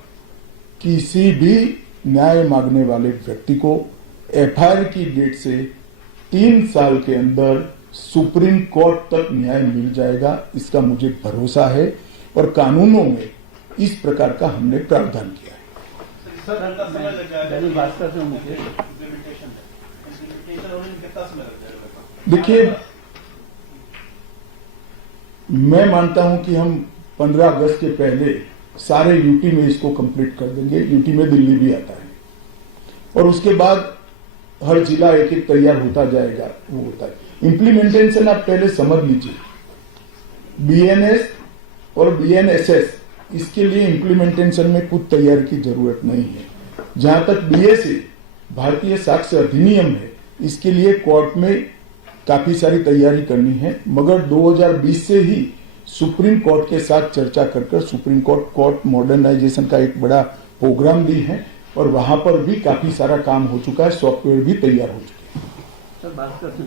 किसी भी न्याय मांगने वाले व्यक्ति को एफआईआर की डेट से 3 साल के अंदर सुप्रीम कोर्ट तक न्याय मिल जाएगा, इसका मुझे भरोसा है और कानूनों में इस प्रकार का हमने प्रावधान किया है। सर कितना समय लग जाएगा? दैनिक भास्कर से मुझे इम्प्लीमेंटेशन होने में कितना समय लग जाएगा? देखिए, मैं मानता हूं कि हम 15 अगस्त के पहले सारे यूटी में इसको कंप्लीट कर देंगे। यूटी में दिल्ली भी आता है और उसके बाद हर जिला एक एक तैयार होता जाएगा, वो होता है। इम्प्लीमेंटेशन आप पहले समझ लीजिए, बीएनएस और बीएनएसएस, इसके लिए इम्प्लीमेंटेशन में कुछ तैयारी की जरूरत नहीं है। जहां तक बीएसए, भारतीय साक्ष्य अधिनियम है, इसके लिए कोर्ट में काफी सारी तैयारी करनी है, मगर 2020 से ही सुप्रीम कोर्ट के साथ चर्चा कर सुप्रीम कोर्ट मॉडर्नाइजेशन का एक बड़ा प्रोग्राम दी है और वहां पर भी काफी सारा काम हो चुका है, सॉफ्टवेयर भी तैयार हो चुके हैं। सर भास्कर से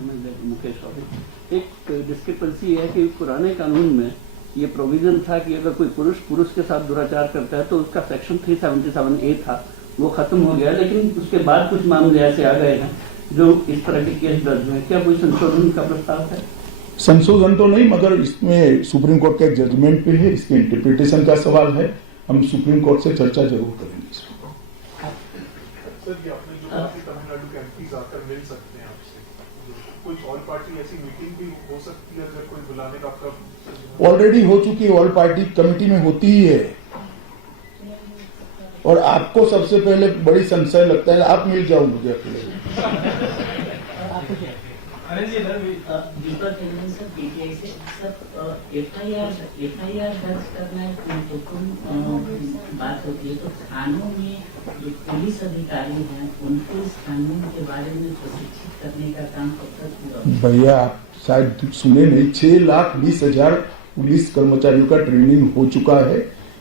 मुकेश रावत, एक डिस्क्रिपेंसी है कि पुराने कानून में ये प्रोविजन था कि अगर कोई पुरुष के साथ दुराचार करता है तो उसका सेक्शन 377A था, वो खत्म हो गया, लेकिन उसके बाद कुछ मामले ऐसे आ गए हैं जो इस तरह के केस दर्ज हुए। क्या कोई संशोधन का प्रस्ताव है? संशोधन तो नहीं, मगर इसमें सुप्रीम कोर्ट का जजमेंट पे है, इसके इंटरप्रिटेशन का सवाल है, हम सुप्रीम कोर्ट से चर्चा जरूर करेंगे इसको। सर ये आपने जो कहा कि तमिलनाडु के एमपीज आकर मिल सकते हैं आपसे, कुछ ऑल पार्टी ऐसी मीटिंग भी हो सकती है अगर कोई बुलाने का आपका? ऑलरेडी हो चुकी है, ऑल पार्टी कमेटी में होती ही है और आपको सबसे पहले बड़ी संशय लगता है, आप मिल जाओ मुझे अकेले। दीपक चंद्रन सर, पीटीआई से। सर एफआईआर दर्ज करना एक महत्वपूर्ण बात होती है, तो थानों में जो पुलिस अधिकारी हैं उनको इस कानून के बारे में प्रशिक्षित करने का काम कब तक पूरा? भैया आप शायद सुने नहीं, 6,20,000 पुलिस कर्मचारियों का ट्रेनिंग हो चुका है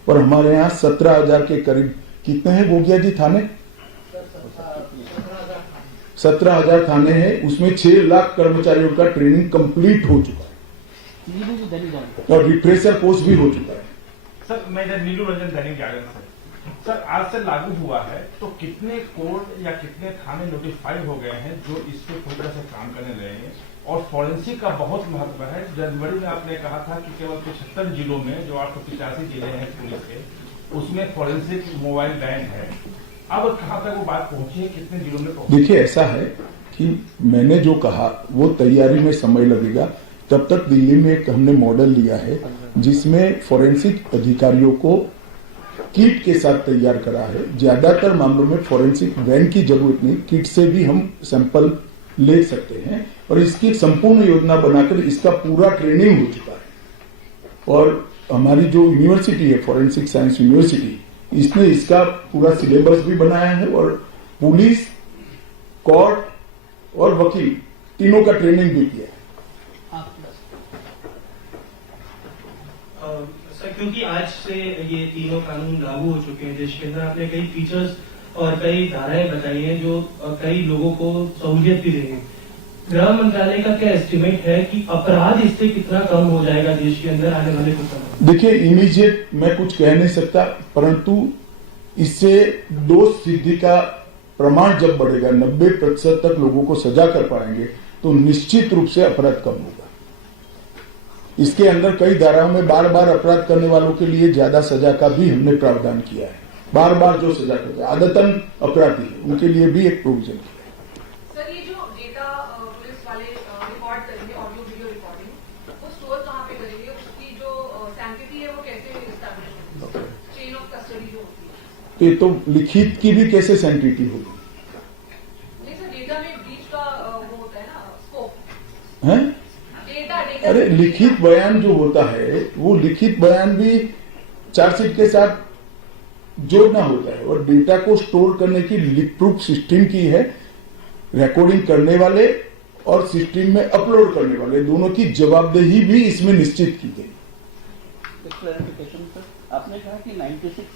और हमारे यहाँ 17,000 के करीब, कितने हैं गोगिया जी थाने? 17,000 थाने हैं, उसमें 6 लाख कर्मचारियों का ट्रेनिंग कंप्लीट हो चुका है और रिफ्रेशर कोर्स भी हो चुका है। सर मैं इधर नीलू रंजन दैनिक जागरण सर, आज से लागू हुआ है तो कितने कोर्ट या कितने थाने नोटिफाइड हो गए हैं जो इस पे पूरी तरह से काम करने लगे हैं? और फॉरेंसिक का बहुत महत्व है। जनवरी में आपने कहा था कि केवल 75 जिलों में, जो 885 जिले हैं पुलिस के, उसमें फॉरेंसिक मोबाइल बैंक है। अब कहां तक वो बात पहुंची है, कितने जिलों में पहुंची? देखिए, ऐसा है कि मैंने जो कहा वो तैयारी में समय लगेगा। तब तक दिल्ली में एक हमने मॉडल लिया है जिसमें फॉरेंसिक अधिकारियों को किट के साथ तैयार करा है। ज्यादातर मामलों में फॉरेंसिक वैन की जरूरत नहीं, किट से भी हम सैंपल ले सकते हैं और इसकी संपूर्ण योजना बनाकर इसका पूरा ट्रेनिंग हो चुका है। और हमारी जो यूनिवर्सिटी है, फॉरेंसिक साइंस यूनिवर्सिटी, इसने इसका पूरा सिलेबस भी बनाया है और पुलिस, कोर्ट और वकील तीनों का ट्रेनिंग भी किया है। सर, क्योंकि आज से ये तीनों कानून लागू हो चुके हैं देश के अंदर, आपने कई फीचर्स और कई धाराएं बताई हैं जो कई लोगों को सहूलियत भी देंगे। गृह मंत्रालय का क्या एस्टिमेट है कि अपराध इससे कितना कम हो जाएगा देश के अंदर आने वाले कुछ समय? देखिए, इमीडिएट मैं कुछ कह नहीं सकता, परंतु इससे दोष सिद्धि का प्रमाण जब बढ़ेगा, 90% तक लोगों को सजा कर पाएंगे, तो निश्चित रूप से अपराध कम होगा। इसके अंदर कई धाराओं में बार बार अपराध करने वालों के लिए ज्यादा सजा का भी हमने प्रावधान किया है। बार बार जो सजा करते हैं, आदतन अपराधी है, उनके लिए भी एक प्रोविजन किया है। सर, ये जो डेटा पुलिस वाले रिकॉर्ड करेंगे, ऑडियो वीडियो रिकॉर्डिंग, वो स्टोर कहाँ पे करेंगे? उसकी जो सैंक्टिटी है वो कैसे एस्टैब्लिश होगी? चेन ऑफ कस्टडी जो होती है, ये तो लिखित की भी कैसे सैंक्टिटी होगी? नहीं सर, डेटा में ब्रीच का वो होता है ना, स्कोप है? डेटा अरे लिखित बयान जो होता है, वो लिखित बयान भी चार्जशीट के साथ जोड़ना होता है और डेटा को स्टोर करने की लीक प्रूफ सिस्टम की है। रिकॉर्डिंग करने वाले और सिस्टम में अपलोड करने वाले दोनों की जवाबदेही भी इसमें निश्चित की गई। Clarification sir. आपने कहा कि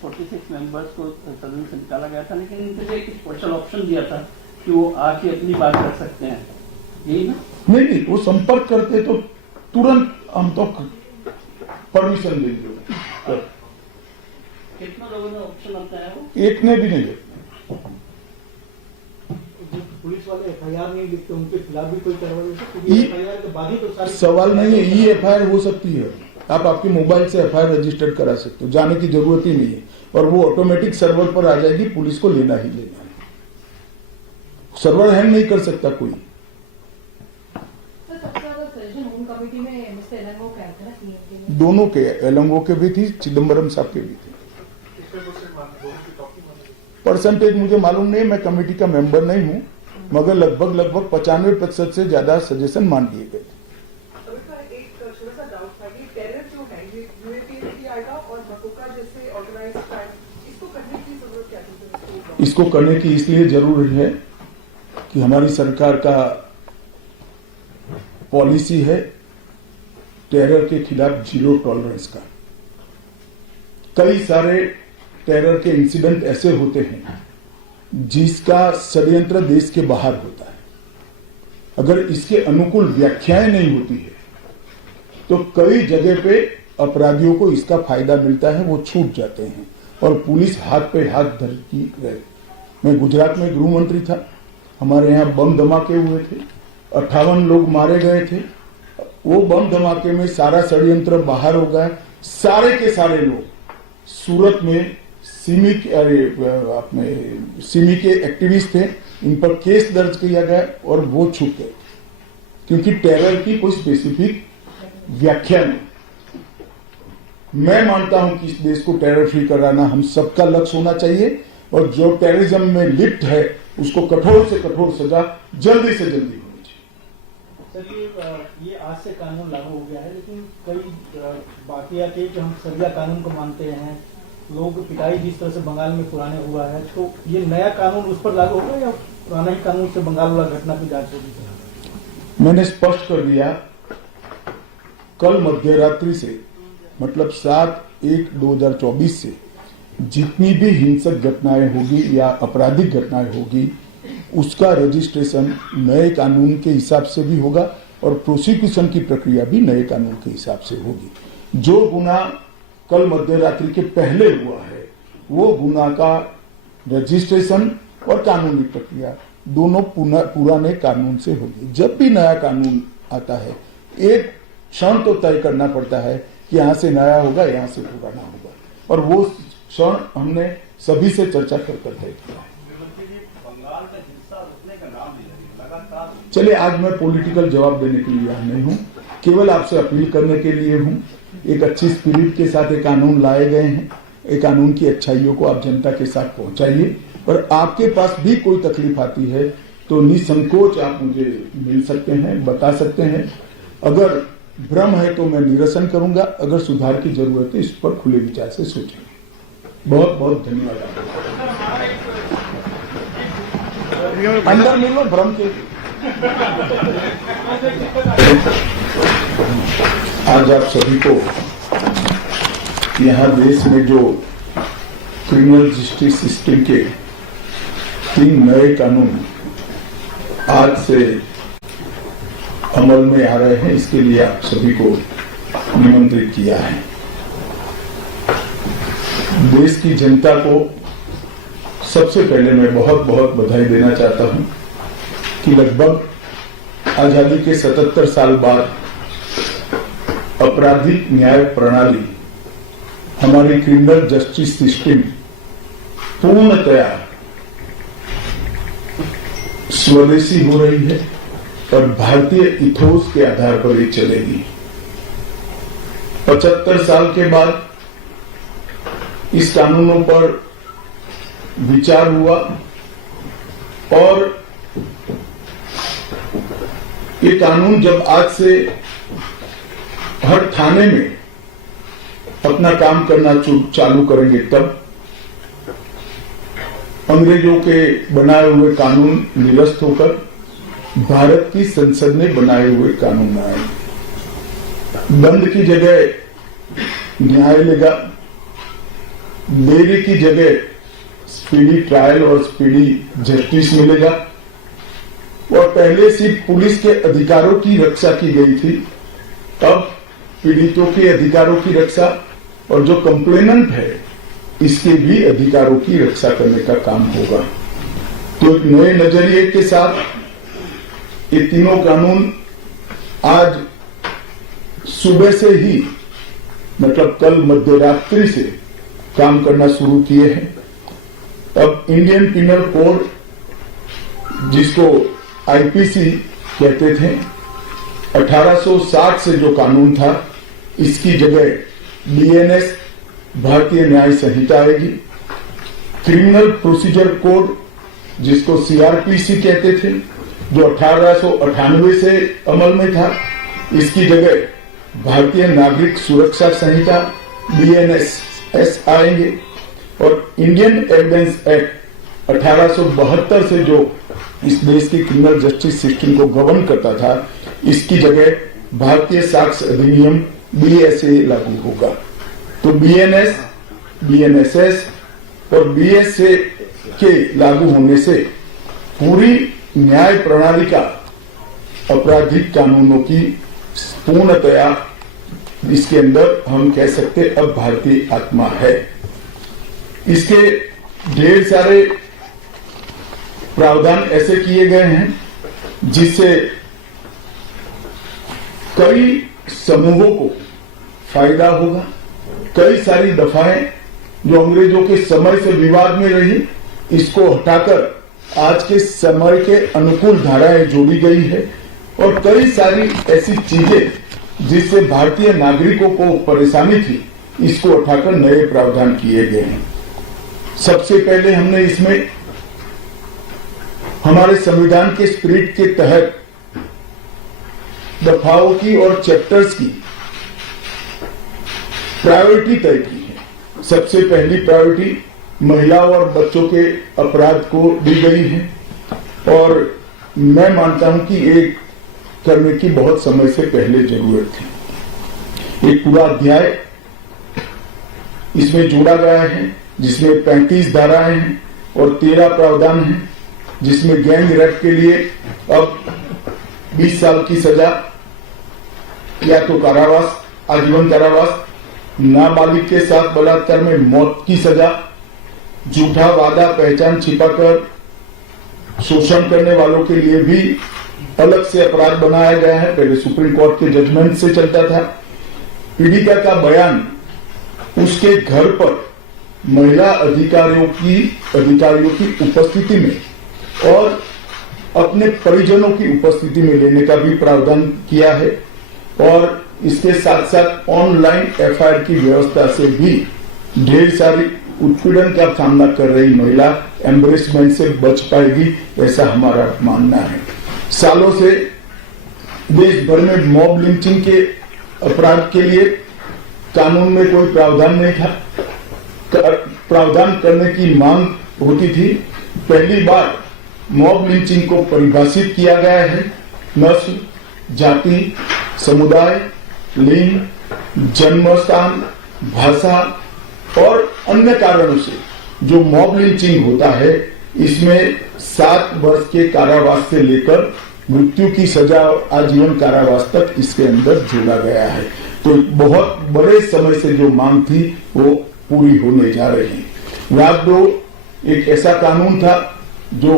46 मेंबर्स को सदन से निकाला गया था, लेकिन इनके एक स्पेशल ऑप्शन दिया था कि वो आके अपनी बात कर सकते हैं, यही ना? नहीं, वो संपर्क करते तो तुरंत हम तो परमिशन दे दिए। कितना लोगों ने ऑप्शन अपनाया? वो एक ने भी नहीं लिया। पुलिस वाले एफआईआर नहीं लिखते, उनके खिलाफ भी कोई कार्रवाई हो सकती है? एफआईआर के बाद ही तो सारी सवाल नहीं है, ई एफआईआर हो सकती है। आप आपके मोबाइल से एफआईआर रजिस्टर्ड करा सकते हो, जाने की जरूरत ही नहीं है, और वो ऑटोमेटिक सर्वर पर आ जाएगी। पुलिस को लेना ही लेना है, सर्वर हैंग नहीं कर सकता कोई। दोनों के, एलंगो के भी थी, चिदम्बरम साहब के भी थे। परसेंटेज मुझे मालूम नहीं, मैं कमेटी का मेंबर नहीं हूं, मगर लगभग 95% से ज्यादा सजेशन मान लिए गए थे। एक छोटा सा डाउट था कि टेरर जो है ये यूएपी आएगा और मकोका जैसे ऑर्गेनाइज्ड क्राइम, इसको करने की जरूरत क्या है? इसको करने की इसलिए जरूरी है कि हमारी सरकार का पॉलिसी है टेरर के खिलाफ जीरो टॉलरेंस का। कई सारे टेरर के इंसिडेंट ऐसे होते हैं जिसका षड्यंत्र देश के बाहर होता है। अगर इसके अनुकूल व्याख्याएं नहीं होती है तो कई जगह पे अपराधियों को इसका फायदा मिलता है, वो छूट जाते हैं और पुलिस हाथ पे हाथ धर की रहे। मैं गुजरात में गृह मंत्री था, हमारे यहाँ बम धमाके हुए थे, 58 लोग मारे गए थे। वो बम धमाके में सारा षड्यंत्र बाहर हो गया। सारे के सारे लोग सूरत में सिमी के एक्टिविस्ट थे, इन पर केस दर्ज किया गया और वो छूट गए, क्योंकि टेरर की कोई स्पेसिफिक व्याख्या नहीं। मैं मानता हूं कि इस देश को टेरर फ्री कराना हम सबका लक्ष्य होना चाहिए, और जो टेररिज्म में लिप्त है उसको कठोर से कठोर सजा जल्दी से जल्दी होनी चाहिए। सर, ये आज से कानून लागू हो गया है, लेकिन कई बाकिया के कि हम सरिया कानून को मानते हैं, लोग पिटाई जिस तरह से बंगाल में पुराने हुआ है, तो ये नया कानून उस पर लागू होगा या पुराना ही कानून से बंगाल वाला घटना की जांच होगी? मैंने स्पष्ट कर दिया, कल मध्य रात्रि से मतलब 7/1/2024 से जितनी भी हिंसक घटनाएं होगी या आपराधिक घटनाएं होगी उसका रजिस्ट्रेशन नए कानून के हिसाब से भी होगा और प्रोसिक्यूशन की प्रक्रिया भी नए कानून के हिसाब से होगी। जो गुना कल मध्य रात्रि के पहले हुआ है वो गुना का रजिस्ट्रेशन और कानूनी प्रक्रिया दोनों पुराने कानून से होगी। जब भी नया कानून आता है एक क्षण तो तय करना पड़ता है कि यहाँ से नया होगा, यहाँ से पुराना होगा, और वो क्षण हमने सभी से चर्चा कर तय किया है। चलिए, आज मैं पॉलिटिकल जवाब देने के लिए यहाँ नहीं हूँ, केवल आपसे अपील करने के लिए हूँ। एक अच्छी स्पिरिट के साथ एक कानून लाए गए हैं, एक कानून की अच्छाइयों को आप जनता के साथ पहुंचाइए, और आपके पास भी कोई तकलीफ आती है तो निसंकोच आप मुझे मिल सकते हैं, बता सकते हैं। अगर भ्रम है तो मैं निरसन करूंगा, अगर सुधार की जरूरत है इस पर खुले विचार से सोचेंगे। बहुत बहुत धन्यवाद। अंदर मिलो भ्रम के। आज आप सभी को यहाँ देश में जो क्रिमिनल जस्टिस सिस्टम के 3 नए कानून आज से अमल में आ रहे हैं, इसके लिए आप सभी को निमंत्रित किया है। देश की जनता को सबसे पहले मैं बहुत बहुत बधाई देना चाहता हूं कि लगभग आजादी के 77 साल बाद आपराधिक न्याय प्रणाली, हमारी क्रिमिनल जस्टिस सिस्टम पूर्णतया स्वदेशी हो रही है और भारतीय इथोस के आधार पर ही चलेगी। 75 साल के बाद इस कानूनों पर विचार हुआ और ये कानून जब आज से हर थाने में अपना काम करना चालू करेंगे तब अंग्रेजों के बनाए हुए कानून निरस्त होकर भारत की संसद ने बनाए हुए कानून आए। दंड की जगह न्याय लेगा, देरी की जगह स्पीडी ट्रायल और स्पीडी जस्टिस मिलेगा। और पहले सिर्फ पुलिस के अधिकारों की रक्षा की गई थी, अब पीड़ितों के अधिकारों की रक्षा और जो कंप्लेनेंट है इसके भी अधिकारों की रक्षा करने का काम होगा। तो एक नए नजरिए के साथ ये तीनों कानून आज सुबह से ही, मतलब कल मध्यरात्रि से काम करना शुरू किए हैं। अब इंडियन पिनल कोड, जिसको आईपीसी कहते थे, 1860 से जो कानून था, इसकी जगह बीएनएस भारतीय न्याय संहिता आएगी। क्रिमिनल प्रोसीजर कोड, जिसको सीआरपीसी कहते थे, जो 1898 से अमल में था, इसकी जगह भारतीय नागरिक सुरक्षा संहिता बीएनएस आएंगे। और इंडियन एविडेंस एक्ट 1872 से जो इस देश की क्रिमिनल जस्टिस सिस्टम को गवर्न करता था, इसकी जगह भारतीय साक्ष्य अधिनियम बीएसए लागू होगा। तो बीएनएस, बीएनएसएस और बीएसए के लागू होने से पूरी न्याय प्रणाली का आपराधिक कानूनों की पूर्णतया इसके अंदर हम कह सकते अब भारतीय आत्मा है। इसके ढेर सारे प्रावधान ऐसे किए गए हैं जिससे कई समूहों को फायदा होगा। कई सारी दफाएं जो अंग्रेजों के समय से विवाद में रही, इसको हटाकर आज के समय के अनुकूल धाराएं जोड़ी गई है। और कई सारी ऐसी चीजें जिससे भारतीय नागरिकों को परेशानी थी, इसको हटाकर नए प्रावधान किए गए हैं। सबसे पहले हमने इसमें हमारे संविधान के स्पिरिट के तहत दफाओं की और चैप्टर्स की प्रायोरिटी तय की है। सबसे पहली प्रायोरिटी महिलाओं और बच्चों के अपराध को दी गई है, और मैं मानता हूं कि एक करने की बहुत समय से पहले जरूरत थी। एक पूरा अध्याय इसमें जोड़ा गया है जिसमें 35 धाराएं हैं और 13 प्रावधान हैं, जिसमें गैंग रेप के लिए अब 20 साल की सजा या तो कारावास, आजीवन कारावास, नाबालिग के साथ बलात्कार में मौत की सजा, झूठा वादा पहचान छिपाकर शोषण करने वालों के लिए भी अलग से अपराध बनाया गया है। पहले सुप्रीम कोर्ट के जजमेंट से चलता था। पीड़िता का बयान उसके घर पर महिला अधिकारियों की उपस्थिति में और अपने परिजनों की उपस्थिति में लेने का भी प्रावधान किया है। और इसके साथ साथ ऑनलाइन एफआईआर की व्यवस्था से भी ढेर सारी उत्पीड़न का सामना कर रही महिला एम्ब्रेसमेंट से बच पाएगी, ऐसा हमारा मानना है। सालों से देश भर में मॉब लिंचिंग के अपराध के लिए कानून में कोई प्रावधान नहीं था। प्रावधान करने की मांग होती थी। पहली बार मॉब लिंचिंग को परिभाषित किया गया है। नस्ल, जाति, समुदाय, लिंग, जन्मस्थान, भाषा और अन्य कारणों से जो मॉब लिंचिंग होता है, इसमें 7 वर्ष के कारावास से लेकर मृत्यु की सजा और आजीवन कारावास तक इसके अंदर जोड़ा गया है। तो बहुत बड़े समय से जो मांग थी वो पूरी होने जा रही है। राजद्रोह एक ऐसा कानून था जो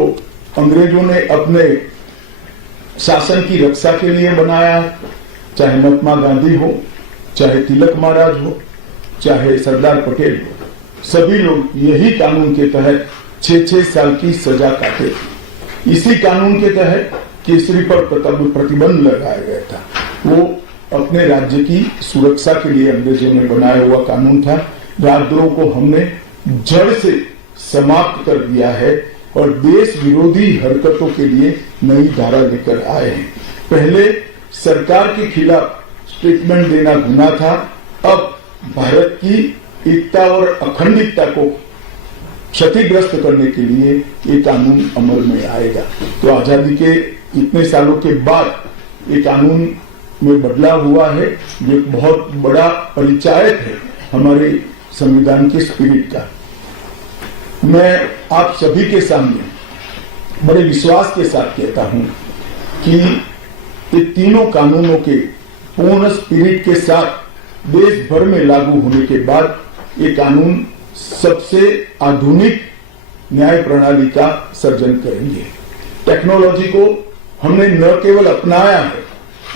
अंग्रेजों ने अपने शासन की रक्षा के लिए बनाया। चाहे महात्मा गांधी हो, चाहे तिलक महाराज हो, चाहे सरदार पटेल हो, सभी लोग यही कानून के तहत 6-6 साल की सजा काटे। इसी कानून के तहत केसरी पर प्रतिबंध लगाया गया था। वो अपने राज्य की सुरक्षा के लिए अंग्रेजों ने बनाया हुआ कानून था। राजद्रोह को हमने जड़ से समाप्त कर दिया है और देश विरोधी हरकतों के लिए नई धारा लेकर आए हैं। पहले सरकार के खिलाफ स्टेटमेंट देना गुनाह था, अब भारत की एकता और अखंडता को क्षतिग्रस्त करने के लिए ये कानून अमल में आएगा। तो आजादी के इतने सालों के बाद ये कानून में बदलाव हुआ है, जो एक बहुत बड़ा परिचायक है हमारे संविधान के स्पिरिट का। मैं आप सभी के सामने बड़े विश्वास के साथ कहता हूं कि ये तीनों कानूनों के पूर्ण स्पिरिट के साथ देश भर में लागू होने के बाद ये कानून सबसे आधुनिक न्याय प्रणाली का सर्जन करेंगे। टेक्नोलॉजी को हमने न केवल अपनाया है,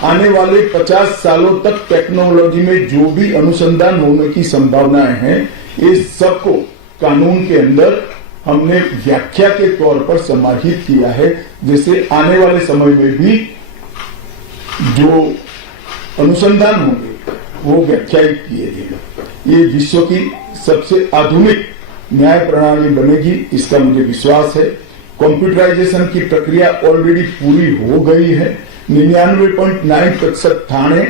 आने वाले 50 सालों तक टेक्नोलॉजी में जो भी अनुसंधान होने की संभावनाएं हैं, इस सबको कानून के अंदर हमने व्याख्या के तौर पर समाहित किया है, जैसे आने वाले समय में भी जो अनुसंधान होंगे वो व्याख्यायित किए गए। ये विश्व की सबसे आधुनिक न्याय प्रणाली बनेगी, इसका मुझे विश्वास है। कंप्यूटराइजेशन की प्रक्रिया ऑलरेडी पूरी हो गई है। 99.9% थाने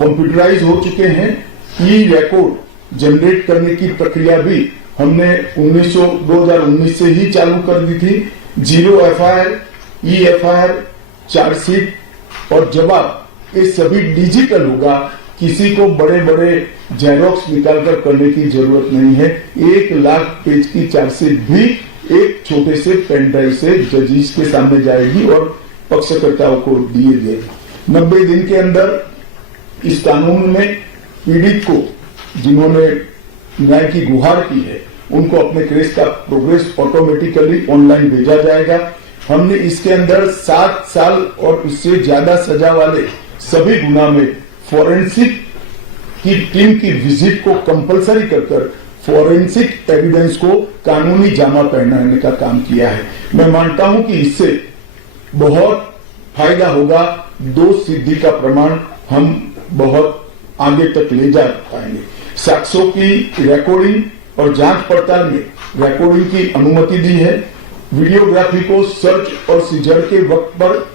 कंप्यूटराइज हो चुके हैं। ई रिकॉर्ड जनरेट करने की प्रक्रिया भी हमने 2019 से ही चालू कर दी थी। 0 FIR, ई FIR, चार्जशीट और जवाब, ये सभी डिजिटल होगा। किसी को बड़े बड़े जेरोक्स निकालकर करने की जरूरत नहीं है। 1 लाख पेज की चार्जशीट भी एक छोटे से पेन ड्राइव से जजेस के सामने जाएगी और पक्षकर्ताओं को दिए जाएगी। 90 दिन के अंदर इस कानून में पीड़ित को, जिन्होंने न्याय की गुहार की है, उनको अपने केस का प्रोग्रेस ऑटोमेटिकली ऑनलाइन भेजा जाएगा। हमने इसके अंदर 7 साल और उससे ज्यादा सजा वाले सभी गुना में फॉरेंसिक की टीम की विजिट को कंपलसरी कर फॉरेंसिक एविडेंस को कानूनी जामा पहनाने का काम किया है। मैं मानता हूं कि इससे बहुत फायदा होगा। दोष सिद्धि का प्रमाण हम बहुत आगे तक ले जा पाएंगे। साक्ष्यों की रिकॉर्डिंग और जांच पड़ताल में रिकॉर्डिंग की अनुमति दी है। वीडियोग्राफी को सर्च और सीजर के वक्त पर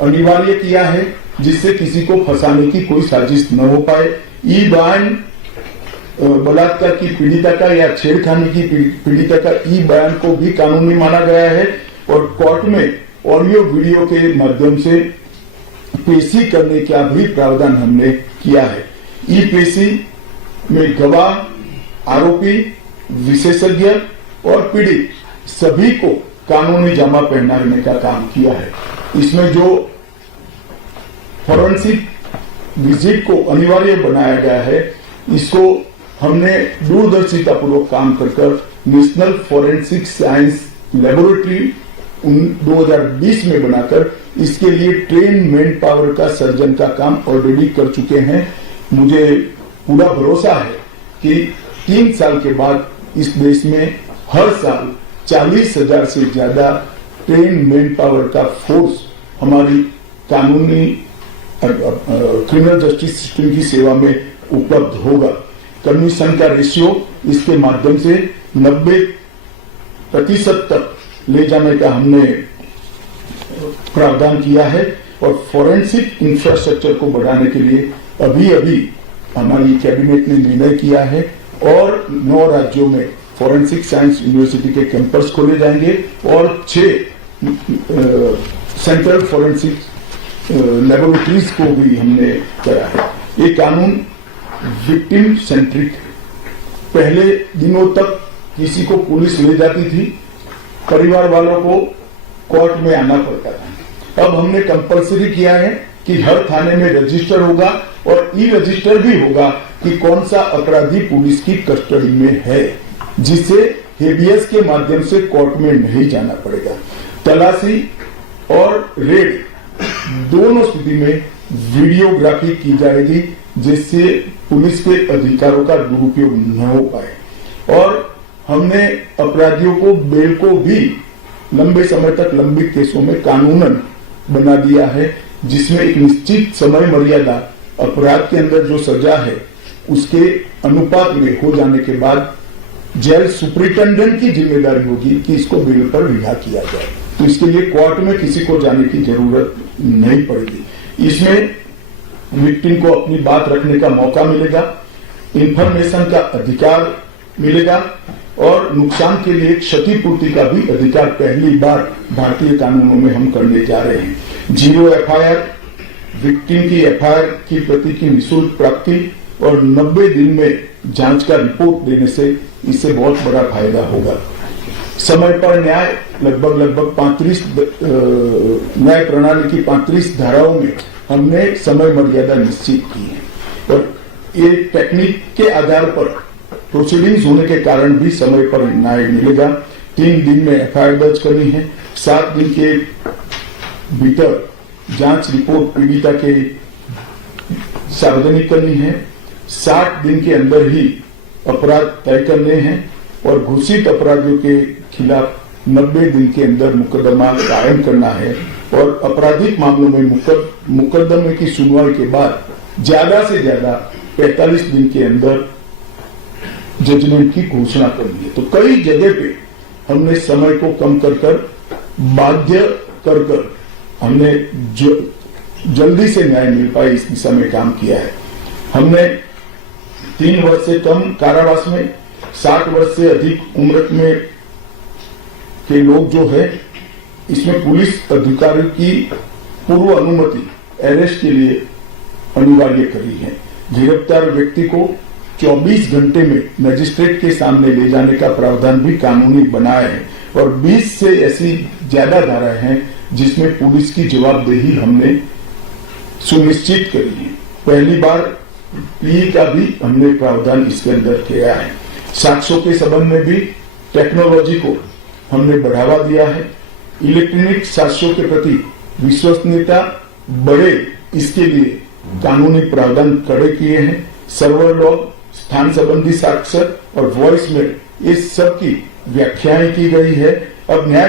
अनिवार्य किया है, जिससे किसी को फंसाने की कोई साजिश न हो पाए। ई बयान बलात्कार की पीड़िता का या छेड़खानी की पीड़िता का ई बयान को भी कानूनी माना गया है और कोर्ट में ऑडियो वीडियो के माध्यम से पेशी करने का भी प्रावधान हमने किया है। ई पेशी में गवाह, आरोपी, विशेषज्ञ और पीड़ित सभी को कानूनी जामा पहनाने का काम किया है। इसमें जो फॉरेंसिक विजिट को अनिवार्य बनाया गया है, इसको हमने दूरदर्शिता पूर्वक काम कर नेशनल फॉरेंसिक साइंस लेबोरेटरी 2020 में बनाकर इसके लिए ट्रेन मैन पावर का सर्जन का काम ऑलरेडी कर चुके हैं। मुझे पूरा भरोसा है कि 3 साल के बाद इस देश में हर साल 40,000 से ज्यादा ट्रेन मैन पावर का फोर्स हमारी कानूनी क्रिमिनल जस्टिस सिस्टम की सेवा में उपलब्ध होगा। कमीशन का रेशियो इसके माध्यम से 90% तक ले जाने का हमने प्रावधान किया है और फॉरेंसिक इंफ्रास्ट्रक्चर को बढ़ाने के लिए अभी हमारी कैबिनेट ने निर्णय किया है और 9 राज्यों में फॉरेंसिक साइंस यूनिवर्सिटी के कैंपस खोले जाएंगे और 6 सेंट्रल फॉरेंसिक लेबोरेटरीज को भी हमने करा है। ये कानून विक्टिम सेंट्रिक है। पहले दिनों तक किसी को पुलिस ले जाती थी, परिवार वालों को कोर्ट में आना पड़ता था। अब हमने कंपलसरी किया है कि हर थाने में रजिस्टर होगा और ई रजिस्टर भी होगा कि कौन सा अपराधी पुलिस की कस्टडी में है, जिससे हेबियस के माध्यम से कोर्ट में नहीं जाना पड़ेगा। तलाशी और रेड दोनों स्थिति में वीडियोग्राफी की जाएगी, जिससे पुलिस के अधिकारों का दुरुपयोग न हो पाए। और हमने अपराधियों को बेल को भी लंबे समय तक लंबित केसों में कानूनन बना दिया है, जिसमें एक निश्चित समय मर्यादा अपराध के अंदर जो सजा है उसके अनुपात में हो जाने के बाद जेल सुपरिटेंडेंट की जिम्मेदारी होगी कि इसको बेल पर रिहा किया जाए। तो इसके लिए कोर्ट में किसी को जाने की जरूरत नहीं पड़ेगी। इसमें विक्टिम को अपनी बात रखने का मौका मिलेगा, इंफॉर्मेशन का अधिकार मिलेगा और नुकसान के लिए क्षतिपूर्ति का भी अधिकार पहली बार भारतीय कानूनों में हम करने जा रहे हैं। 0 FIR, विक्टिम की FIR की प्रति की निःशुल्क प्राप्ति, और 90 दिन में जांच का रिपोर्ट देने से इससे बहुत बड़ा फायदा होगा। समय पर न्याय लगभग 35 न्याय प्रणाली की 35 धाराओं में हमने समय मर्यादा निश्चित की है और ये टेक्निक के आधार पर प्रोसीडिंग्स होने के कारण भी समय पर न्याय मिलेगा। 3 दिन में एफआईआर दर्ज करनी है, 7 दिन के भीतर जांच रिपोर्ट पीड़िता के सार्वजनिक करनी है, 60 दिन के अंदर ही अपराध तय करने हैं और घोषित अपराधियों के खिलाफ 90 दिन के अंदर मुकदमा कायम करना है और आपराधिक मामलों में मुकदमे की सुनवाई के बाद ज्यादा से ज्यादा 45 दिन के अंदर जजमेंट की घोषणा करनी है। तो कई जगह पे हमने समय को कम कर बाध्य कर हमने जल्दी से न्याय मिल पाए इस दिशा में काम किया है। हमने 3 वर्ष से कम कारावास में 60 वर्ष से अधिक उम्र में के लोग जो है इसमें पुलिस अधिकारी की पूर्व अनुमति अरेस्ट के लिए अनिवार्य करी है। गिरफ्तार व्यक्ति को 24 घंटे में मजिस्ट्रेट के सामने ले जाने का प्रावधान भी कानूनी बनाया है और 20 से ऐसी ज्यादा धाराएं हैं जिसमें पुलिस की जवाबदेही हमने सुनिश्चित करी है। पहली बार पीई का भी हमने प्रावधान इसके अंदर किया है। साक्ष्यों के संबंध में भी टेक्नोलॉजी को हमने बढ़ावा दिया है। इलेक्ट्रॉनिक साक्ष्यों के प्रति विश्वसनीयता बढ़े इसके लिए कानूनी प्रावधान कड़े किए हैं। सर्वर लॉग, स्थान संबंधी साक्ष्य और वॉइस मेल इस सब की व्याख्याएं की गई है। अब न्याय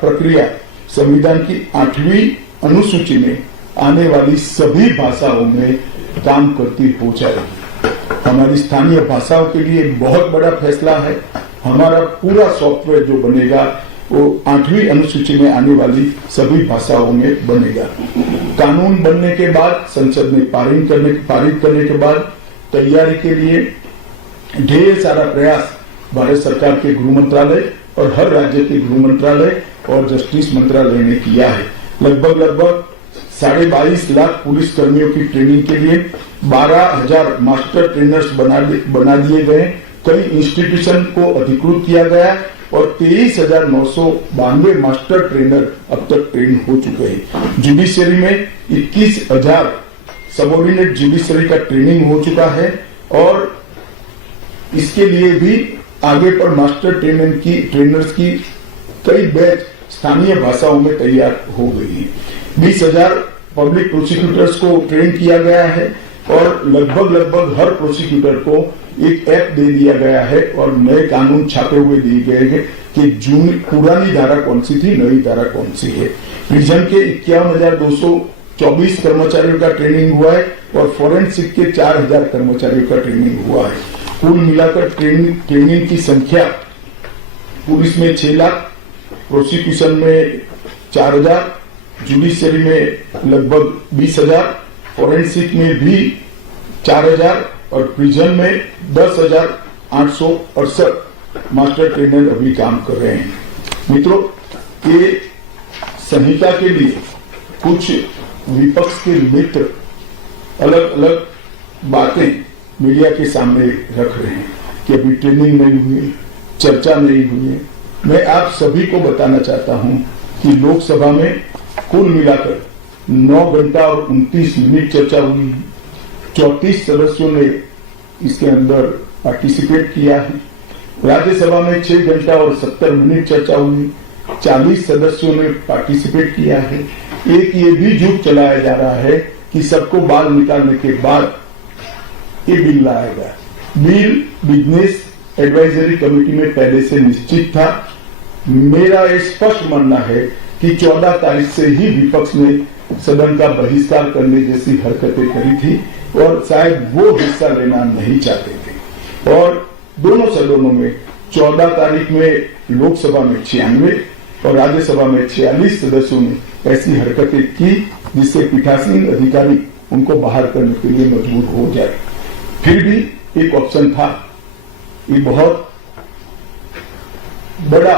प्रक्रिया संविधान की 8वीं अनुसूची में आने वाली सभी भाषाओं में काम करती हो जाएगी। हमारी स्थानीय भाषाओं के लिए बहुत बड़ा फैसला है। हमारा पूरा सॉफ्टवेयर जो बनेगा वो 8वीं अनुसूची में आने वाली सभी भाषाओं में बनेगा। कानून बनने के बाद संसद में पारित करने के बाद तैयारी के लिए ढेर सारा प्रयास भारत सरकार के गृह मंत्रालय और हर राज्य के गृह मंत्रालय और जस्टिस मंत्रालय ने किया है। लगभग 22.5 लाख पुलिस कर्मियों की ट्रेनिंग के लिए 12,000 मास्टर ट्रेनर्स बना दिए गए। कई इंस्टीट्यूशन को अधिकृत किया गया और 23,992 मास्टर ट्रेनर अब तक ट्रेन हो चुके हैं। जुडिशरी में 21,000 सबऑर्डिनेट जुडिशरी का ट्रेनिंग हो चुका है और इसके लिए भी आगे पर मास्टर ट्रेनर्स की कई बैच स्थानीय भाषाओं में तैयार हो गई है। 20,000 पब्लिक प्रोसिक्यूटर्स को ट्रेन किया गया है और लगभग हर प्रोसिक्यूटर को एक ऐप दे दिया गया है और नए कानून छापे हुए दिए गए हैं कि पुरानी धारा कौन सी थी, नई धारा कौन सी है। प्रिजन के 51,224 कर्मचारियों का ट्रेनिंग हुआ है और फॉरेंसिक के 4,000 कर्मचारियों का ट्रेनिंग हुआ है। कुल मिलाकर ट्रेनिंग की संख्या पुलिस में 6 लाख, प्रोसिक्यूशन में 4,000, जुडिशरी में लगभग 20,000, फॉरेंसिक में भी 4,000 और प्रिजन में 10,868 मास्टर ट्रेनर अभी काम कर रहे हैं। मित्रों, ये संहिता के लिए कुछ विपक्ष के मित्र अलग अलग बातें मीडिया के सामने रख रहे हैं कि अभी ट्रेनिंग नहीं हुई, चर्चा नहीं हुई। मैं आप सभी को बताना चाहता हूं कि लोकसभा में कुल मिलाकर 9 घंटा और 29 मिनट चर्चा हुई है। 34 सदस्यों ने इसके अंदर पार्टिसिपेट किया है। राज्यसभा में 6 घंटा और 70 मिनट चर्चा हुई, 40 सदस्यों ने पार्टिसिपेट किया है। एक ये भी झूठ चलाया जा रहा है कि सबको बाल निकालने के बाद ये बिल लाएगा। बिल बिजनेस एडवाइजरी कमेटी में पहले से निश्चित था। मेरा स्पष्ट मानना है कि 14 तारीख से ही विपक्ष ने सदन का बहिष्कार करने जैसी हरकतें करी थी और शायद वो हिस्सा लेना नहीं चाहते थे। और दोनों सदनों में 14 तारीख में लोकसभा में 96 और राज्यसभा में 46 सदस्यों ने ऐसी हरकतें की जिससे पीठासीन अधिकारी उनको बाहर करने के लिए मजबूर हो जाए। फिर भी एक ऑप्शन था। ये बहुत बड़ा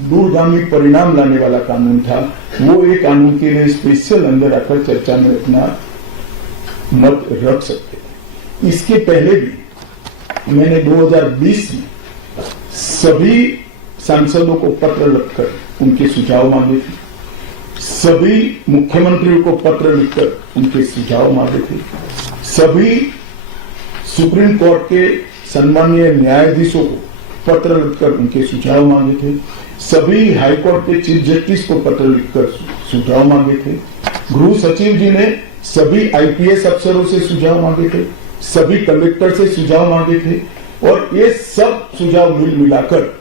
दूरगामी परिणाम लाने वाला कानून था। वो एक कानून के लिए स्पेशल अंदर आकर चर्चा में अपना मत रख सकते थे। इसके पहले भी मैंने 2020 में सभी सांसदों को पत्र लिखकर उनके सुझाव मांगे थे, सभी मुख्यमंत्रियों को पत्र लिखकर उनके सुझाव मांगे थे, सभी सुप्रीम कोर्ट के सम्मानीय न्यायाधीशों को पत्र लिखकर उनके सुझाव मांगे थे, सभी हाईकोर्ट के चीफ जस्टिस को पत्र लिखकर सुझाव मांगे थे, गृह सचिव जी ने सभी आईपीएस अफसरों से सुझाव मांगे थे, सभी कलेक्टर से सुझाव मांगे थे, और ये सब सुझाव मिलाकर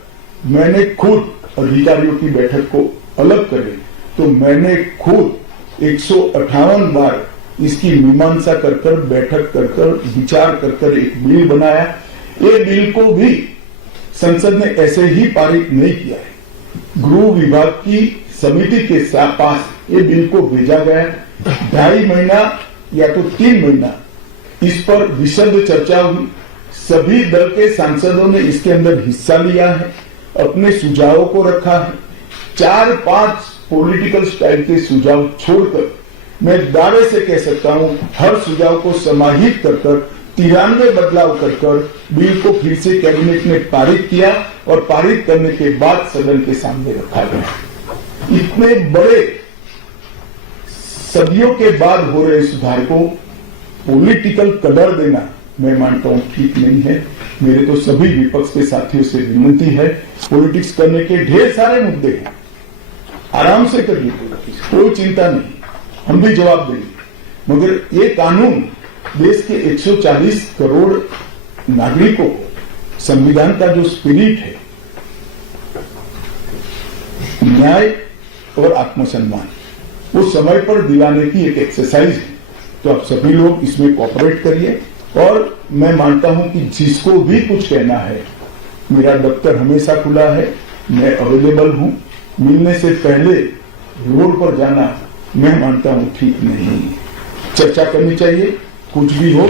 मैंने खुद अधिकारियों की बैठक को अलग करे तो मैंने खुद 158 बार इसकी मीमांसा कर बैठक कर विचार कर एक बिल बनाया। ये बिल को भी संसद ने ऐसे ही पारित नहीं किया है। गृह विभाग की समिति के पास ये बिल को भेजा गया, 2.5 महीना या तो 3 महीना इस पर विशद चर्चा हुई, सभी दल के सांसदों ने इसके अंदर हिस्सा लिया है, अपने सुझावों को रखा है। 4-5 पॉलिटिकल स्टाइल के सुझाव छोड़कर मैं दावे से कह सकता हूं हर सुझाव को समाहित कर 93 बदलाव कर बिल को फिर से कैबिनेट ने पारित किया और पारित करने के बाद सदन के सामने रखा गया। इतने बड़े सदियों के बाद हो रहे सुधार को पॉलिटिकल कलर देना मैं मानता हूं ठीक नहीं है। मेरे तो सभी विपक्ष के साथियों से विनती है, पॉलिटिक्स करने के ढेर सारे मुद्दे हैं, आराम से करिए, कोई चिंता नहीं, हम भी जवाब देंगे, मगर ये कानून देश के 140 करोड़ नागरिकों को संविधान का जो स्पिरिट है, न्याय और आत्मसम्मान, वो समय पर दिलाने की एक एक्सरसाइज है। तो आप सभी लोग इसमें कोऑपरेट करिए और मैं मानता हूं कि जिसको भी कुछ कहना है, मेरा दफ्तर हमेशा खुला है, मैं अवेलेबल हूं। मिलने से पहले रोड पर जाना मैं मानता हूं ठीक नहीं। चर्चा करनी चाहिए, कुछ भी हो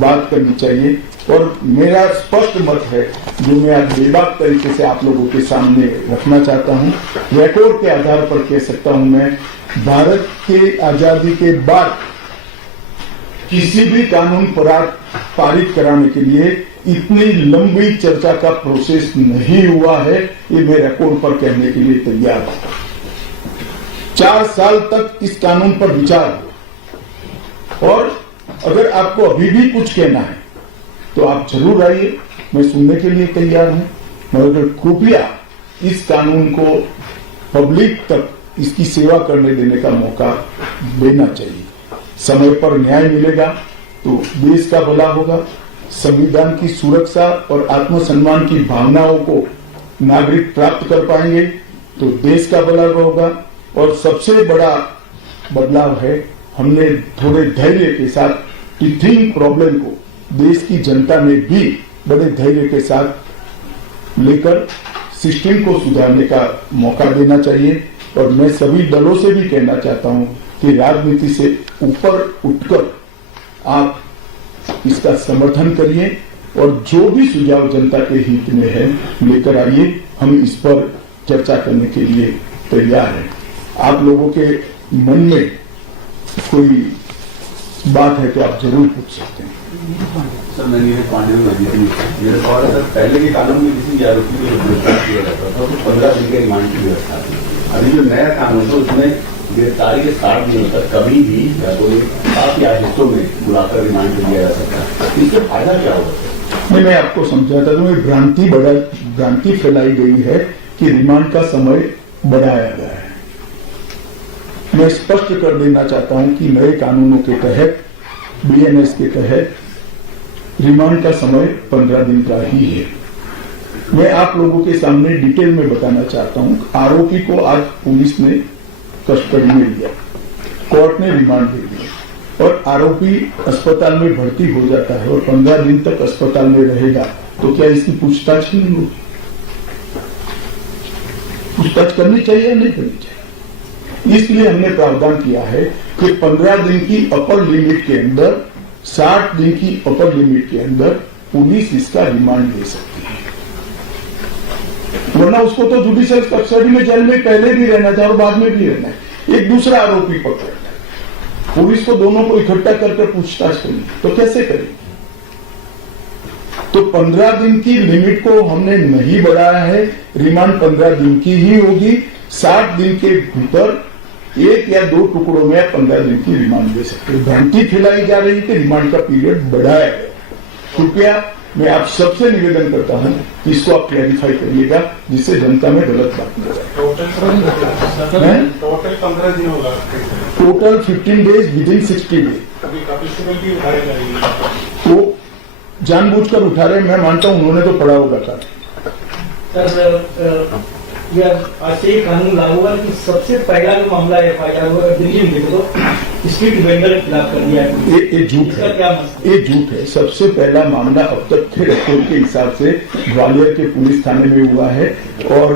बात करनी चाहिए, और मेरा स्पष्ट मत है जो मैं आज बेबाक तरीके से आप लोगों के सामने रखना चाहता हूं, रिकॉर्ड के आधार पर कह सकता हूं मैं, भारत के आजादी के बाद किसी भी कानून पारित कराने के लिए इतनी लंबी चर्चा का प्रोसेस नहीं हुआ है, ये मैं रिकॉर्ड पर कहने के लिए तैयार हूं। 4 साल तक इस कानून पर विचार हो, और अगर आपको अभी भी कुछ कहना है तो आप जरूर आइए, मैं सुनने के लिए तैयार हूं, मगर कृपया इस कानून को पब्लिक तक इसकी सेवा करने देने का मौका देना चाहिए। समय पर न्याय मिलेगा तो देश का भला होगा, संविधान की सुरक्षा और आत्मसम्मान की भावनाओं को नागरिक प्राप्त कर पाएंगे तो देश का भला होगा। और सबसे बड़ा बदलाव है, हमने थोड़े धैर्य के साथ टीथिंग प्रॉब्लम को देश की जनता ने भी बड़े धैर्य के साथ लेकर सिस्टम को सुधारने का मौका देना चाहिए। और मैं सभी दलों से भी कहना चाहता हूं कि राजनीति से ऊपर उठकर आप इसका समर्थन करिए और जो भी सुझाव जनता के हित में है लेकर आइए, हम इस पर चर्चा करने के लिए तैयार हैं। आप लोगों के मन में कोई बात है तो आप जरूर पूछ सकते हैं। सर, मैं नीरज पांडे हूँ। मेरा सवाल है, सर, पहले के कानून में किसी आरोपी को गिरफ्तार किया जाता था तो 15 दिन के रिमांड की व्यवस्था थी। अभी जो नया कानून था उसमें गिरफ्तारी के 60 दिनों तक कभी भी या तो काफी हिस्सों में बुलाकर रिमांड लिया जा सकता है। इससे फायदा क्या होगा? मैं आपको समझाता हूँ, भ्रांति फैलाई गई है कि रिमांड का समय बढ़ाया गया है। मैं स्पष्ट कर देना चाहता हूं कि नए कानूनों के तहत, बीएनएस के तहत रिमांड का समय 15 दिन का ही है। मैं आप लोगों के सामने डिटेल में बताना चाहता हूं, आरोपी को आज पुलिस ने कस्टडी में लिया, कोर्ट ने रिमांड दे दिया और आरोपी अस्पताल में भर्ती हो जाता है और 15 दिन तक अस्पताल में रहेगा, तो क्या इसकी पूछताछ नहीं होगी? पूछताछ करनी चाहिए या नहीं करनी चाहिए? इसलिए हमने प्रावधान किया है कि 15 दिन की अपर लिमिट के अंदर, 60 दिन की अपर लिमिट के अंदर पुलिस इसका रिमांड ले सकती है, वरना उसको तो जुडिशियल कस्टडी में जेल में पहले भी रहना था और बाद में भी रहना है। एक दूसरा आरोपी पकड़ना है, पुलिस को दोनों को इकट्ठा करके पूछताछ करनी, तो कैसे करेगी? तो 15 दिन की लिमिट को हमने नहीं बढ़ाया है। रिमांड 15 दिन की ही होगी। 60 दिन के भीतर 1 या 2 टुकड़ों में 15 दिन की रिमांड दे सकते हैं। भ्रांति फैलाई जा रही है कि रिमांड का पीरियड बढ़ाया गया। कृपया मैं आप सबसे निवेदन करता हूं कि इसको आप क्लैरिफाई करिएगा, जिससे जनता में गलत बात न जाए। टोटल 15 दिन होगा। Total 15 days within 60 days. तो जानबूझकर उठा रहे, मैं मानता हूं उन्होंने तो पढ़ा होगा था। सर यह आज से कानून लागू हुआ, कि सबसे पहला जो मामला FIR हुआ दिल्ली में देख लो, स्ट्रीट वेंडर के खिलाफ कर दिया है। ये झूठ है, ये झूठ है। सबसे पहला मामला अब तक के रिकॉर्ड के हिसाब से ग्वालियर के पुलिस थाने में हुआ है और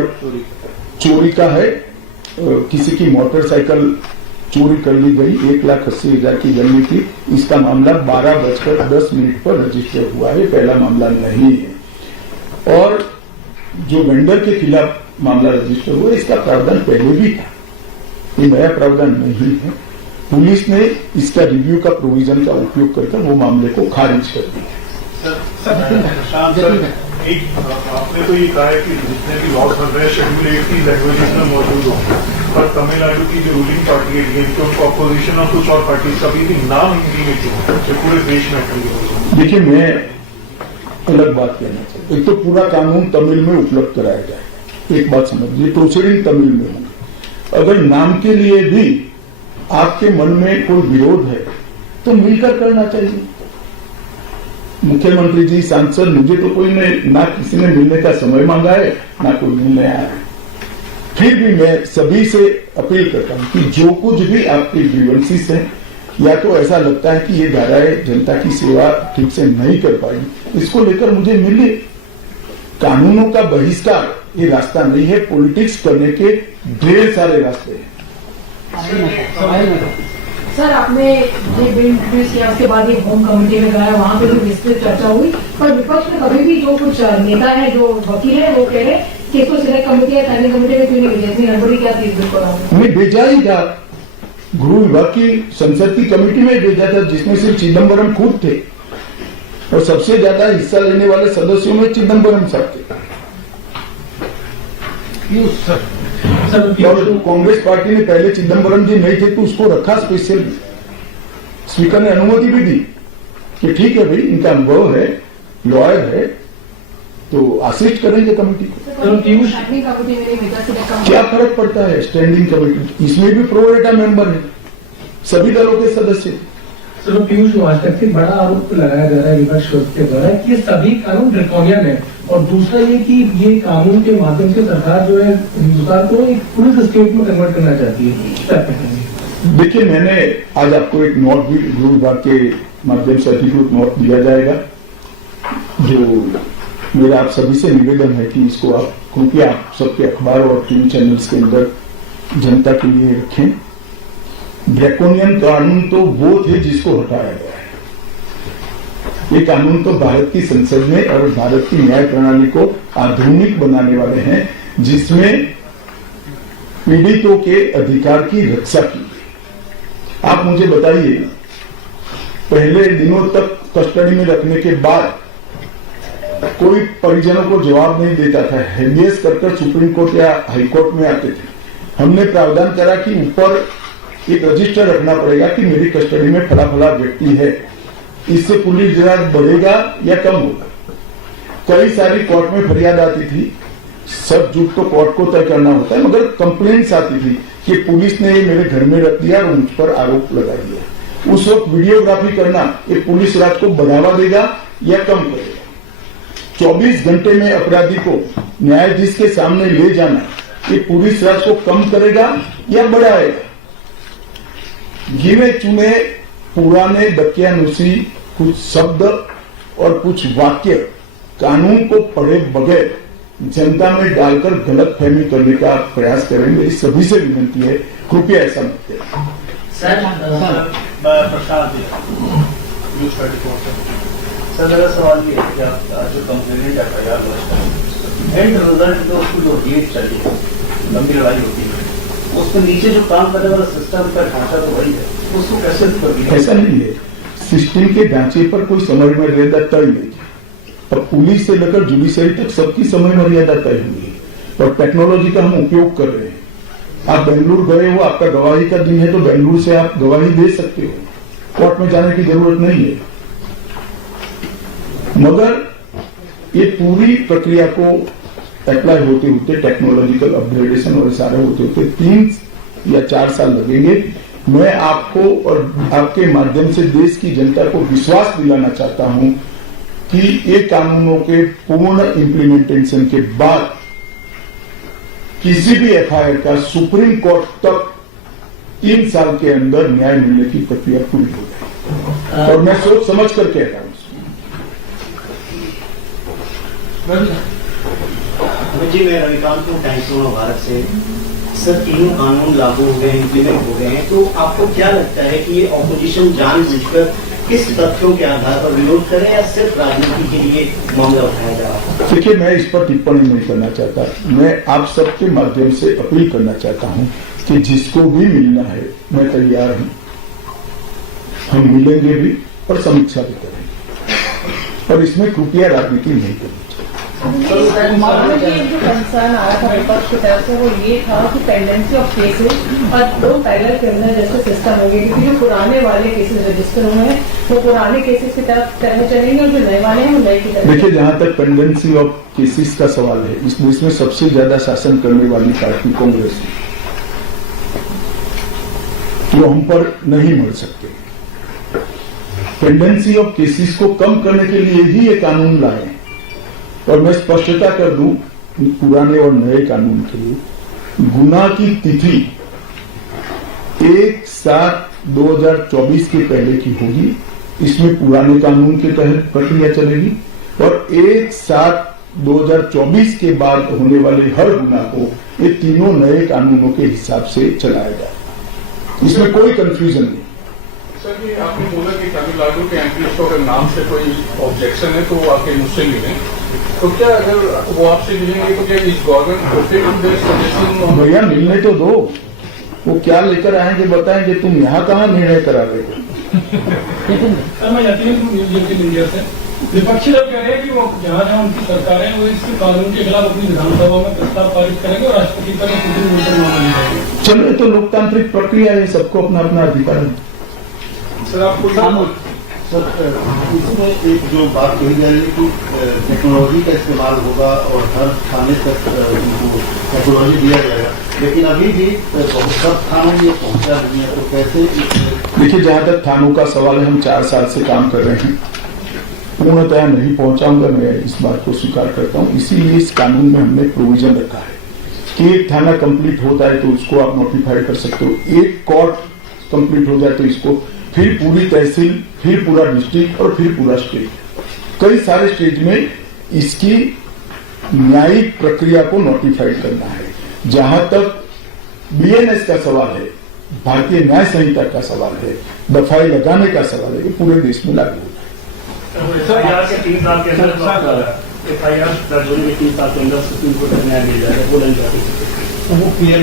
चोरी का है। किसी की मोटरसाइकिल चोरी कर ली गई, 1,80,000 की जमी थी। इसका मामला 12:10 पर रजिस्टर हुआ है, पहला मामला नहीं है। और जो वेंडर के खिलाफ मामला रजिस्टर हुआ, इसका प्रावधान पहले भी था, ये नया प्रावधान नहीं है। पुलिस ने इसका रिव्यू का प्रोविजन का उपयोग करके वो मामले को खारिज कर दिया। आपने तो ये कहा है कि जितने भी लॉस बन रहे हैं शेड्यूल 8 की लैंग्वेजेस में मौजूद हो, पर तमिलनाडु की जो रूलिंग पार्टी है DMK, उनको अपोजिशन और कुछ और पार्टी का भी नाम हिंदी में क्यों, जो पूरे देश में एक्टिव। देखिए, मैं अलग बात कहना चाहता हूँ। एक तो पूरा कानून तमिल में उपलब्ध कराया जाए, एक बात समझिए, प्रोसीडिंग तमिल में होगी। अगर नाम के लिए भी आपके मन में कोई विरोध है तो मिलकर करना चाहिए। मुख्यमंत्री जी, सांसद, मुझे तो कोई ने ना किसी ने मिलने का समय मांगा है, ना कोई मिलने आया है। फिर भी मैं सभी से अपील करता हूं कि जो कुछ भी आपके ग्रीवेंसेस हैं, या तो ऐसा लगता है कि ये धाराएं जनता की सेवा ठीक से नहीं कर पाई, इसको लेकर मुझे मिलिए। कानूनों का बहिष्कार ये रास्ता नहीं है। पॉलिटिक्स करने के ढेर सारे रास्ते हैं। सर, आपने ये बिल इंट्रोड्यूस किया, उसके बाद ये होम कमेटी में गया, वहाँ पे भी विस्तृत चर्चा हुई, पर विपक्ष में कभी भी जो कुछ नेता है, जो वकील है, वो कह रहे कि इसको सिलेक्ट कमेटी या स्टैंडिंग कमेटी में क्यों नहीं भेजा, इतनी हड़बड़ी क्या थी इस बिल को? हमें भेजा ही था, गृह विभाग की संसद की कमेटी में भेजा था, जिसमें सिर्फ चिदम्बरम खुद थे और सबसे ज्यादा हिस्सा लेने वाले सदस्यों में चिदम्बरम साहब थे। और कांग्रेस पार्टी ने पहले चिदम्बरम जी नहीं थे तो उसको रखा स्पेशल। स्पीकर ने अनुमति भी दी कि ठीक है भाई, इनका अनुभव है, लॉयर है, तो असिस्ट करेंगे कमेटी को। क्या फर्क पड़ता है स्टैंडिंग कमेटी, इसमें भी प्रोरेटा मेंबर है, सभी दलों के सदस्य। सर, पीयूष आज तक से बड़ा आरोप लगाया जा रहा है विपक्ष के द्वारा कि ये सभी कानून ड्रैकोनियन है, और दूसरा ये कि ये कानून के माध्यम से सरकार जो है हिंदुस्तान को एक पुलिस स्टेट में कन्वर्ट करना चाहती है। देखिए, मैंने आज आपको एक नोट भी गृह विभाग के माध्यम से अधिकृत नोट दिया जाएगा, जो मेरा आप सभी से निवेदन है कि इसको आप कृपया आप सबके अखबार और टीवी चैनल्स के अंदर जनता के लिए रखें। ड्रैकोनियन कानून तो वो थे जिसको हटाया गया है। ये कानून तो भारत की संसद में और भारत की न्याय प्रणाली को आधुनिक बनाने वाले हैं, जिसमें पीड़ितों के अधिकार की रक्षा की। आप मुझे बताइए, पहले दिनों तक कस्टडी में रखने के बाद कोई परिजनों को जवाब नहीं देता था, हेबियस कर सुप्रीम कोर्ट या हाई कोर्ट में आते थे। हमने प्रावधान करा कि ऊपर एक रजिस्टर रखना पड़ेगा कि मेरी कस्टडी में फला फला व्यक्ति है। इससे पुलिस जांच बढ़ेगा या कम होगा। कई सारी कोर्ट में फरियाद आती थी, सब झूठ तो कोर्ट को तय करना होता है, मगर कंप्लेंट्स आती थी कि पुलिस ने ये मेरे घर में रख दिया और मुझ पर आरोप लगा दिया। उस वक्त वीडियोग्राफी करना ये पुलिस राज को बढ़ावा देगा या कम करेगा? 24 घंटे में अपराधी को न्यायाधीश के सामने ले जाना ये पुलिस राज को कम करेगा या बढ़ाएगा? गिने चुने पुराने दकियानुसी कुछ शब्द और कुछ वाक्य कानून को पढ़े बगैर जनता में डालकर गलत फहमी करने का प्रयास करें। मेरी सभी से विनती है, कृपया ऐसा मत करें। सर, मेरा सवाल ये है कि आप जो कंप्लेनेंट FIR एंड रिजल्ट जो उसको जो डेट चाहिए, लंबी लड़ाई होती है, उसके नीचे जो काम करने वाला सिस्टम का ढांचा तो वही है, उसको कैसे कर दिया? ऐसा नहीं है, सिस्टम के ढांचे पर कोई समझ में रहता तय नहीं। अब पुलिस से लेकर जुडिशरी तक सबकी समय मर्यादा तय हुई है और टेक्नोलॉजी का हम उपयोग कर रहे हैं। आप बेंगलुरु गए हो, आपका गवाही का दिन है तो बेंगलुरु से आप गवाही दे सकते हो, कोर्ट में जाने की जरूरत नहीं है। मगर ये पूरी प्रक्रिया को अप्लाई होते होते, टेक्नोलॉजिकल अपग्रेडेशन और सारे होते होते 3 या 4 साल लगेंगे। मैं आपको और आपके माध्यम से देश की जनता को विश्वास दिलाना चाहता हूं कि ये कानूनों के पूर्ण इम्प्लीमेंटेशन के बाद किसी भी एफआईआर का सुप्रीम कोर्ट तक 3 साल के अंदर न्याय मिलने की प्रक्रिया पूरी हो जाएगी। और मैं सोच समझ कर कह रहा हूं। जी, मैं रविकांत हूँ, टाइम्स ऑफ भारत से। सर, तीनों कानून लागू हो गए, इम्प्लीमेंट हो गए हैं, तो आपको क्या लगता है कि ये ऑपोजिशन जानबूझकर किस तथ्यों के आधार पर विरोध करें या सिर्फ राजनीति के लिए मामला उठाया जा रहा है? देखिए, मैं इस पर टिप्पणी नहीं करना चाहता। मैं आप सबके माध्यम से अपील करना चाहता हूं कि जिसको भी मिलना है मैं तैयार हूं, हम मिलेंगे भी और समीक्षा भी करेंगे और इसमें कृपया राजनीति नहीं करें। मामले में जो कंसर्न आया था विपक्ष की तरफ से वो ये था कि पेंडेंसी ऑफ केसेस और 2 पैरेलल क्रिमिनल जस्टिस सिस्टम हो गए, क्योंकि जो पुराने वाले केसेस रजिस्टर हुए हैं वो पुराने केसेस की तरफ चलेंगे और जो नए वाले हैं वो नए की तरफ। देखिए, जहां तक पेंडेंसी ऑफ केसेस का सवाल है, इस देश में सबसे ज्यादा शासन करने वाली पार्टी कांग्रेस है, वो हम पर नहीं मर सकते। पेंडेंसी ऑफ केसेस को कम करने के लिए ही ये कानून लाए और मैं स्पष्टता कर दूं पुराने और नए कानून के लिए, गुना की तिथि 1/7/2024 के पहले की होगी, इसमें पुराने कानून के तहत प्रक्रिया चलेगी और 1/7/2024 के बाद होने वाले हर गुना को ये तीनों नए कानूनों के हिसाब से चलाया जाए, इसमें कोई कंफ्यूजन नहीं। सर जी, आपने बोला कि तमिलनाडु के एमपी को अगर नाम से कोई ऑब्जेक्शन है तो वो आके मुझसे मिलें, तो क्या अगर वो आपसे मिलेंगे तो क्या इस गवर्नमेंट भैया मिलने तो दो, वो क्या लेकर आएंगे बताएंगे, तुम यहाँ कहाँ निर्णय करा रहे हो? सर, मैं यकीन इंडिया से विपक्षी लोग कह रहे हैं कि वो जहाँ उनकी सरकार है वो इस कानून के खिलाफ अपनी विधानसभा में प्रस्ताव पारित करेंगे और राष्ट्रपति पर मामला जाएंगे। चलो, तो लोकतांत्रिक प्रक्रिया है, सबको अपना अपना अधिकार है। सर, आपको सर, इसमें एक जो बात कही जा रही है कि टेक्नोलॉजी का इस्तेमाल होगा और हर थाने तक उनको टेक्नोलॉजी दिया जाएगा, लेकिन अभी भी बहुत सब थानों में पहुंचा नहीं है, तो कैसे? देखिए, जहां तक थानों का सवाल है, हम 4 साल से काम कर रहे हैं, पूर्णतः नहीं पहुंचाऊंगा, मैं इस बात को स्वीकार करता हूं। इसीलिए इस कानून में हमने प्रोविजन रखा है कि एक थाना कंप्लीट होता है तो उसको आप नोटिफाई कर सकते हो, एक कोर्ट कंप्लीट हो जाए तो इसको, फिर पूरी तहसील, फिर पूरा डिस्ट्रिक्ट और फिर पूरा स्टेट, कई सारे स्टेज में इसकी न्यायिक प्रक्रिया को नोटिफाइड करना है। जहां तक बीएनएस का सवाल है, भारतीय न्याय संहिता का सवाल है, दफाई लगाने का सवाल है, ये पूरे देश में लागू होता है। एफआईआर के 3 साल के अंदर एफआईआर दर्ज होने के 3 साल के अंदर सुप्रीम कोर्ट में न्याय मिल जाएगा, बोला जाता है, वो क्लियर।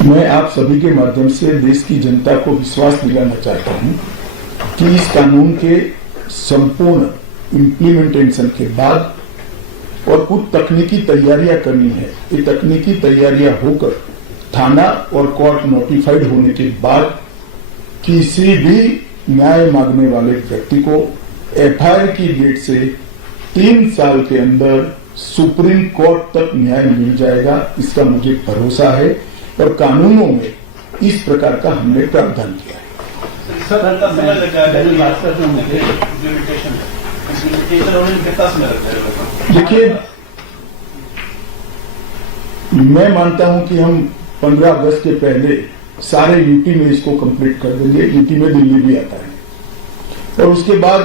मैं आप सभी के माध्यम से देश की जनता को विश्वास दिलाना चाहता हूं कि इस कानून के संपूर्ण इम्प्लीमेंटेशन के बाद और कुछ तकनीकी तैयारियां करनी है, ये तकनीकी तैयारियां होकर थाना और कोर्ट नोटिफाइड होने के बाद किसी भी न्याय मांगने वाले व्यक्ति को एफआईआर की डेट से 3 साल के अंदर सुप्रीम कोर्ट तक न्याय मिल जाएगा, इसका मुझे भरोसा है और कानूनों में इस प्रकार का हमने प्रावधान किया है। देखिए, मैं मानता हूं कि हम 15 अगस्त के पहले सारे यूपी में इसको कंप्लीट कर देंगे। यूपी में दिल्ली भी आता है और उसके बाद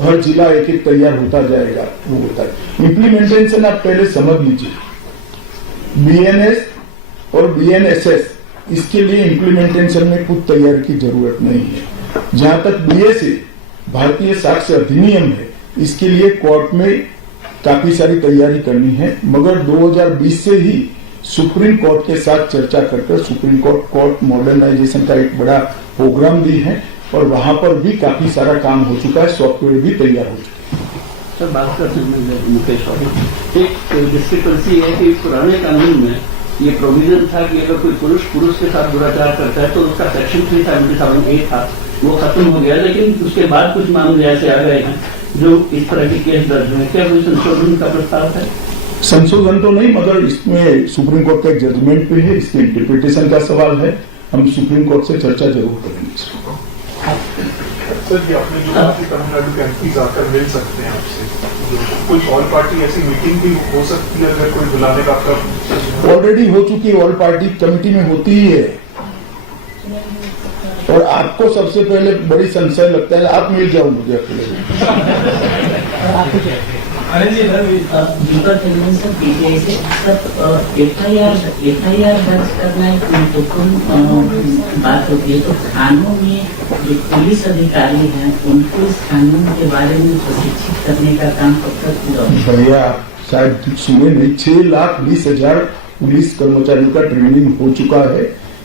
हर जिला एक एक तैयार होता जाएगा, वो होता है। इम्प्लीमेंटेशन आप पहले समझ लीजिए, बीएनएस और बीएनएसएस, इसके लिए इम्प्लीमेंटेशन में कुछ तैयारी की जरूरत नहीं है। जहां तक बीएसए, भारतीय साक्ष्य अधिनियम है, इसके लिए कोर्ट में काफी सारी तैयारी करनी है, मगर 2020 से ही सुप्रीम कोर्ट के साथ चर्चा कर सुप्रीम कोर्ट मॉडर्नाइजेशन का एक बड़ा प्रोग्राम दी है और वहां पर भी काफी सारा काम हो चुका है, सॉफ्टवेयर भी तैयार हो चुका है। सर बात करते हैं मुकेश भाई, एक डिस्क्रिपेंसी है कि पुराने कानून में ये प्रोविजन था कि अगर कोई पुरुष के साथ दुराचार करता है तो उसका सेक्शन 377A था, वो खत्म हो गया, लेकिन उसके बाद कुछ मामले ऐसे आ गए हैं जो इस तरह के केस दर्ज हुए। क्या कोई संशोधन का प्रस्ताव है? संशोधन तो नहीं, मगर इसमें सुप्रीम कोर्ट का एक जजमेंट पे है, इसके इंटरप्रिटेशन का सवाल है, हम सुप्रीम कोर्ट से चर्चा जरूर करेंगे इसको। सर जी, आपने जो कहा कि तमिलनाडु के एमपी आकर मिल सकते हैं आपसे, कुछ ऑल पार्टी ऐसी मीटिंग भी हो सकती है अगर कोई बुलाने का आपका? ऑलरेडी हो चुकी है, ऑल पार्टी कमेटी में होती ही है, और आपको सबसे पहले बड़ी संशय लगता है, आप मिल जाओ मुझे अकेले। दीपक चंद्रन सर पीटीआई से सर एफआईआर दर्ज करना एक महत्वपूर्ण बात होती है, तो थानों में जो पुलिस अधिकारी हैं उनको इस कानून के बारे में प्रशिक्षित करने का काम कब तक पूरा होगा? भैया आप शायद सुने नहीं, 6,20,000 पुलिस कर्मचारियों का ट्रेनिंग हो चुका है,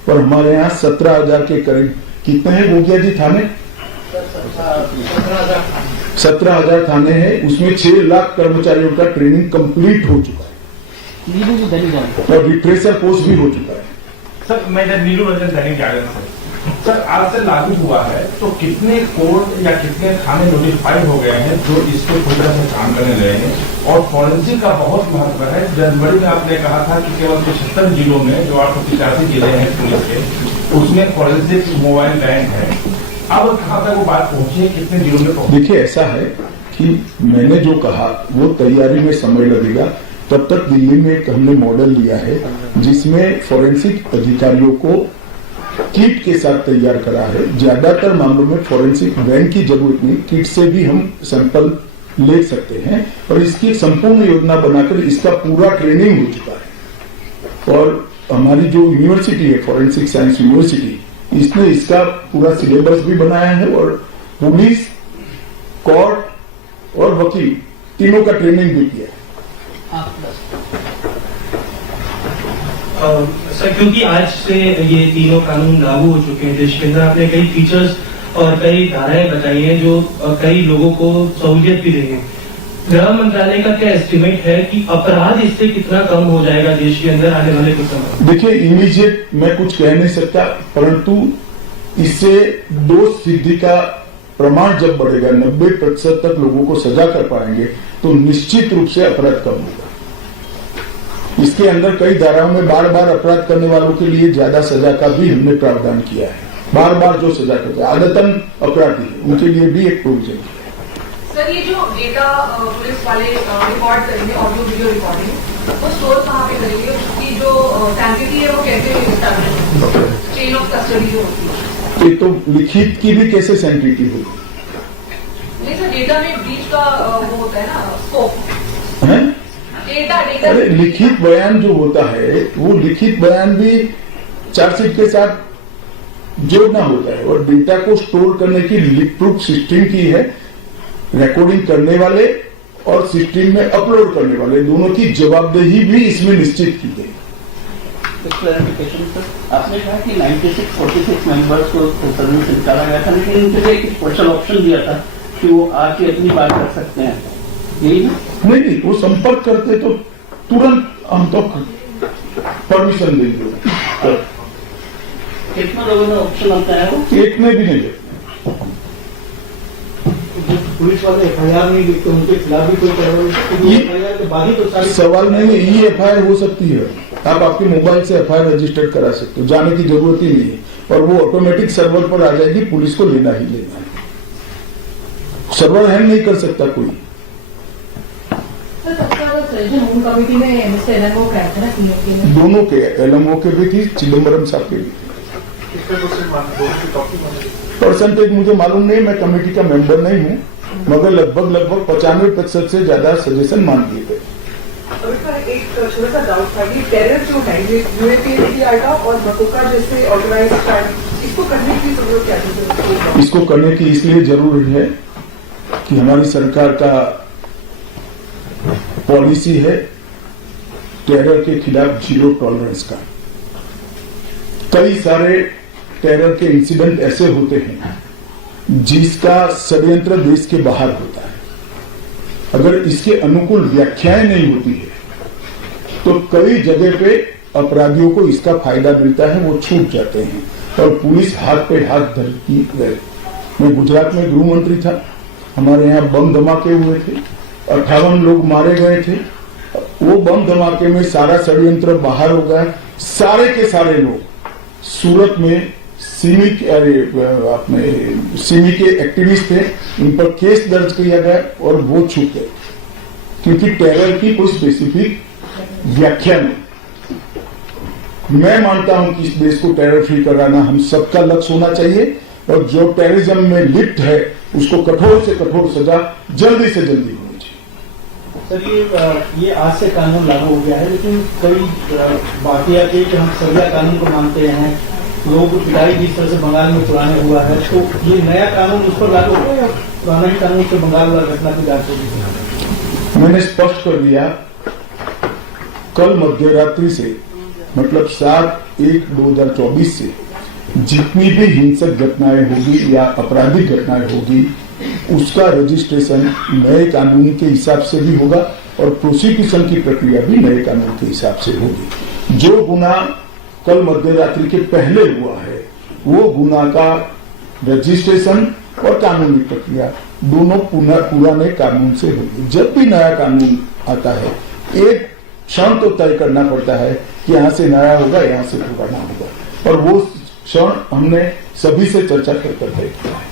और हमारे यहाँ 17,000 के करीब कितने हैं वो क्या जी थाने? 17,000 थाने हैं, उसमें 6 लाख कर्मचारियों का ट्रेनिंग कंप्लीट हो चुका है और रिट्रेसर कोर्स भी हो चुका है। सर मैं इधर नीलू रंजन दैनिक जागरण सर आज से लागू हुआ है, तो कितने कोर्ट या कितने थाने नोटिफाइड हो गए हैं जो इसके पूरी तरह से काम करने लगे हैं? और फॉरेंसिक का बहुत महत्व है। जनवरी में आपने कहा था कि केवल 75 जिलों में जो 885 जिले हैं पुलिस के, उसमें फॉरेंसिक मोबाइल बैंक है। अब कहाँ तक वो बात पहुंची है, कितने जिलों में पहुंची? देखिए ऐसा है कि मैंने जो कहा वो तैयारी में समय लगेगा, तब तक दिल्ली में एक हमने मॉडल लिया है जिसमें फॉरेंसिक अधिकारियों को किट के साथ तैयार करा है। ज्यादातर मामलों में फॉरेंसिक वैन की जरूरत नहीं, किट से भी हम सैंपल ले सकते हैं, और इसकी संपूर्ण योजना बनाकर इसका पूरा ट्रेनिंग हो चुका है। और हमारी जो यूनिवर्सिटी है फॉरेंसिक साइंस यूनिवर्सिटी, इसने इसका पूरा सिलेबस भी बनाया है, और पुलिस, कोर्ट और वकील तीनों का ट्रेनिंग भी किया है। सर क्योंकि आज से ये तीनों कानून लागू हो चुके हैं देश के अंदर, आपने कई फीचर्स और कई धाराएं बताई हैं जो कई लोगों को सहूलियत भी देंगे। गृह मंत्रालय का क्या एस्टिमेट है कि अपराध इससे कितना कम हो जाएगा देश के अंदर आने वाले कुछ समय? देखिए इमीडिएट मैं कुछ कह नहीं सकता, परंतु इससे दोष सिद्धि का प्रमाण जब बढ़ेगा, 90% तक लोगों को सजा कर पाएंगे, तो निश्चित रूप से अपराध कम होगा। इसके अंदर कई धाराओं में बार बार अपराध करने वालों के लिए ज्यादा सजा का भी हमने प्रावधान किया है। बार बार जो सजा करते हैं आदतन अपराधी है, उनके लिए भी एक प्रोविजन है। सर ये जो डेटा पुलिस वाले रिकॉर्ड करेंगे, ऑडियो वीडियो रिकॉर्डिंग, वो स्टोर कहाँ पे करेंगे? उसकी जो सैंक्टिटी है वो कैसे एस्टैब्लिश होगी? चेन ऑफ कस्टडी जो होती है, ये तो लिखित की भी कैसे सैंक्टिटी होगी? नहीं सर, डेटा में ब्रीच का वो होता है ना स्कोप है? डेटा अरे लिखित बयान जो होता है वो लिखित बयान भी चार्जशीट के साथ जोड़ना होता है, और डेटा को स्टोर करने की लीक प्रूफ सिस्टम की है। रिकॉर्डिंग करने वाले और सिस्टम में अपलोड करने वाले दोनों की जवाबदेही भी इसमें निश्चित की गई। क्लैरिफिकेशन सर, आपने कहा कि 96-46 मेंबर्स को सदन से निकाला गया था, लेकिन उनके लिए एक स्पेशल ऑप्शन दिया था कि वो आके अपनी बात कर सकते हैं, यही ना? नहीं, वो संपर्क करते तो तुरंत हम तो परमिशन देंगे। कितना लोगों ने ऑप्शन आता है वो? एक में भी नहीं देते। पुलिस वाले एफआईआर नहीं लिखते, उनके खिलाफ भी कोई कार्रवाई? एफआईआर के बाद ही तो सारी सवाल नहीं है, ई एफआईआर हो सकती है, आप आपके मोबाइल से एफआईआर रजिस्टर्ड करा सकते हो, जाने की जरूरत ही नहीं है, और वो ऑटोमेटिक सर्वर पर आ जाएगी, पुलिस को लेना ही लेना है, सर्वर हैंग नहीं कर सकता कोई। होम कमेटी में मिस्टर एलएमओ का है ना, पीओके में दोनों के, एलएमओ के भी थी, चिदम्बरम साहब के भी थी। परसेंटेज मुझे मालूम नहीं, मैं कमेटी का मेंबर नहीं हूँ, मगर लगभग 95% से ज्यादा सजेशन मान दिए गए। एक छोटा सा डाउट था कि टेरर जो है ये यूएपीए और बकोका जैसे ऑर्गेनाइज्ड क्राइम, इसको करने की जरूरत क्या है? इसको करने की इसलिए जरूरी है कि हमारी सरकार का पॉलिसी है टेरर के खिलाफ जीरो टॉलरेंस का। कई सारे टेरर के इंसिडेंट ऐसे होते हैं जिसका षड्यंत्र देश के बाहर होता है, अगर इसके अनुकूल व्याख्याएं नहीं होती है तो कई जगह पे अपराधियों को इसका फायदा मिलता है, वो छूट जाते हैं और पुलिस हाथ पे हाथ धरती है। मैं गुजरात में गृह मंत्री था, हमारे यहाँ बम धमाके हुए थे, 58 लोग मारे गए थे। वो बम धमाके में सारा षड्यंत्र बाहर हो गया। सारे के सारे लोग सूरत में सिमी के एक्टिविस्ट थे, उन पर केस दर्ज किया गया और वो छूट गए, क्योंकि टेरर की कोई स्पेसिफिक व्याख्या नहीं। मैं मानता हूं कि इस देश को टेरर फ्री कराना हम सबका लक्ष्य होना चाहिए और जो टेररिज्म में लिप्त है उसको कठोर से कठोर सजा जल्दी से जल्दी होनी चाहिए। सर ये आज से कानून लागू हो गया है, लेकिन कई बाकिया के कि हम सरिया कानून को मानते हैं, लोग पिटाई जिस तरह से बंगाल में पुराने हुआ है, तो ये नया कानून उस पर लागू होगा या पुराना ही कानून से बंगाल वाला घटना की जांच होगी? मैंने स्पष्ट कर दिया, कल मध्य रात्रि से मतलब 7/1/2024 से जितनी भी हिंसक घटनाएं होगी या आपराधिक घटनाएं होगी उसका रजिस्ट्रेशन नए कानून के हिसाब से भी होगा और प्रोसिक्यूशन की प्रक्रिया भी नए कानून के हिसाब से होगी। जो गुना कल मध्य रात्रि के पहले हुआ है वो गुना का रजिस्ट्रेशन और कानूनी प्रक्रिया दोनों पुराने कानून से होगी। जब भी नया कानून आता है एक क्षण तो तय करना पड़ता है कि यहाँ से नया होगा, यहाँ से पुराना होगा, और वो क्षण हमने सभी से चर्चा कर तय किया है।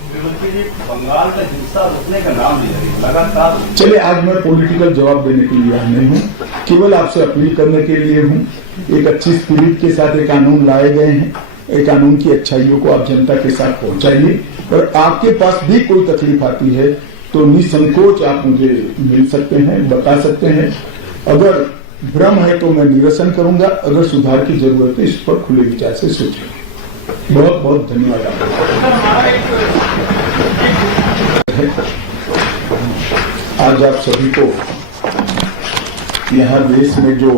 बंगाल का हिंसा रोकने का नाम लिया लगातार। चलिए, आज मैं पॉलिटिकल जवाब देने के लिए यहाँ नहीं हूँ, केवल आपसे अपील करने के लिए हूँ। एक अच्छी स्पिरिट के साथ ये कानून लाए गए हैं, ये कानून की अच्छाइयों को आप जनता के साथ पहुंचाइए और आपके पास भी कोई तकलीफ आती है तो निसंकोच आप मुझे मिल सकते हैं, बता सकते हैं। अगर भ्रम है तो मैं निरसन करूंगा, अगर सुधार की जरूरत है इस पर खुले विचार से सोचेंगे। बहुत बहुत धन्यवाद आज आप सभी को यहाँ देश में जो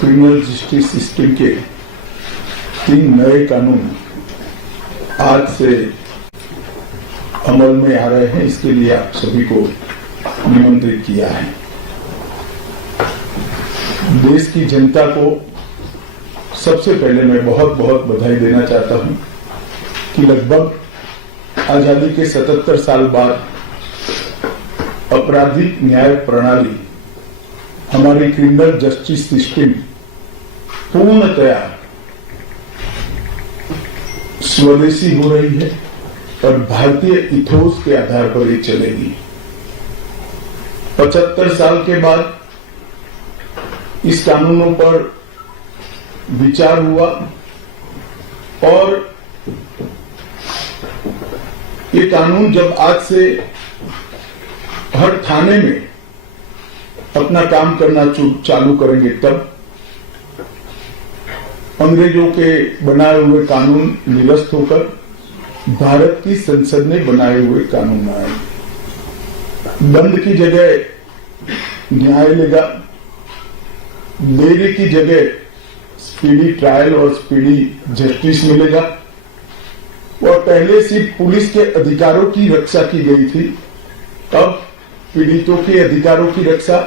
क्रिमिनल जस्टिस सिस्टम के 3 नए कानून आज से अमल में आ रहे हैं, इसके लिए आप सभी को निमंत्रित किया है। देश की जनता को सबसे पहले मैं बहुत बहुत बधाई देना चाहता हूं कि लगभग आजादी के 77 साल बाद आपराधिक न्याय प्रणाली, हमारी क्रिमिनल जस्टिस सिस्टम पूर्णतया स्वदेशी हो रही है और भारतीय इथोस के आधार पर ये चलेगी। 75 साल के बाद इस कानूनों पर विचार हुआ और ये कानून जब आज से हर थाने में अपना काम करना चालू करेंगे तब अंग्रेजों के बनाए हुए कानून निरस्त होकर भारत की संसद ने बनाए हुए कानून आए। दंड की जगह न्याय लेगा, देरी की जगह स्पीडी ट्रायल और स्पीडी जस्टिस मिलेगा। और पहले सिर्फ पुलिस के अधिकारों की रक्षा की गई थी, अब पीड़ितों के अधिकारों की रक्षा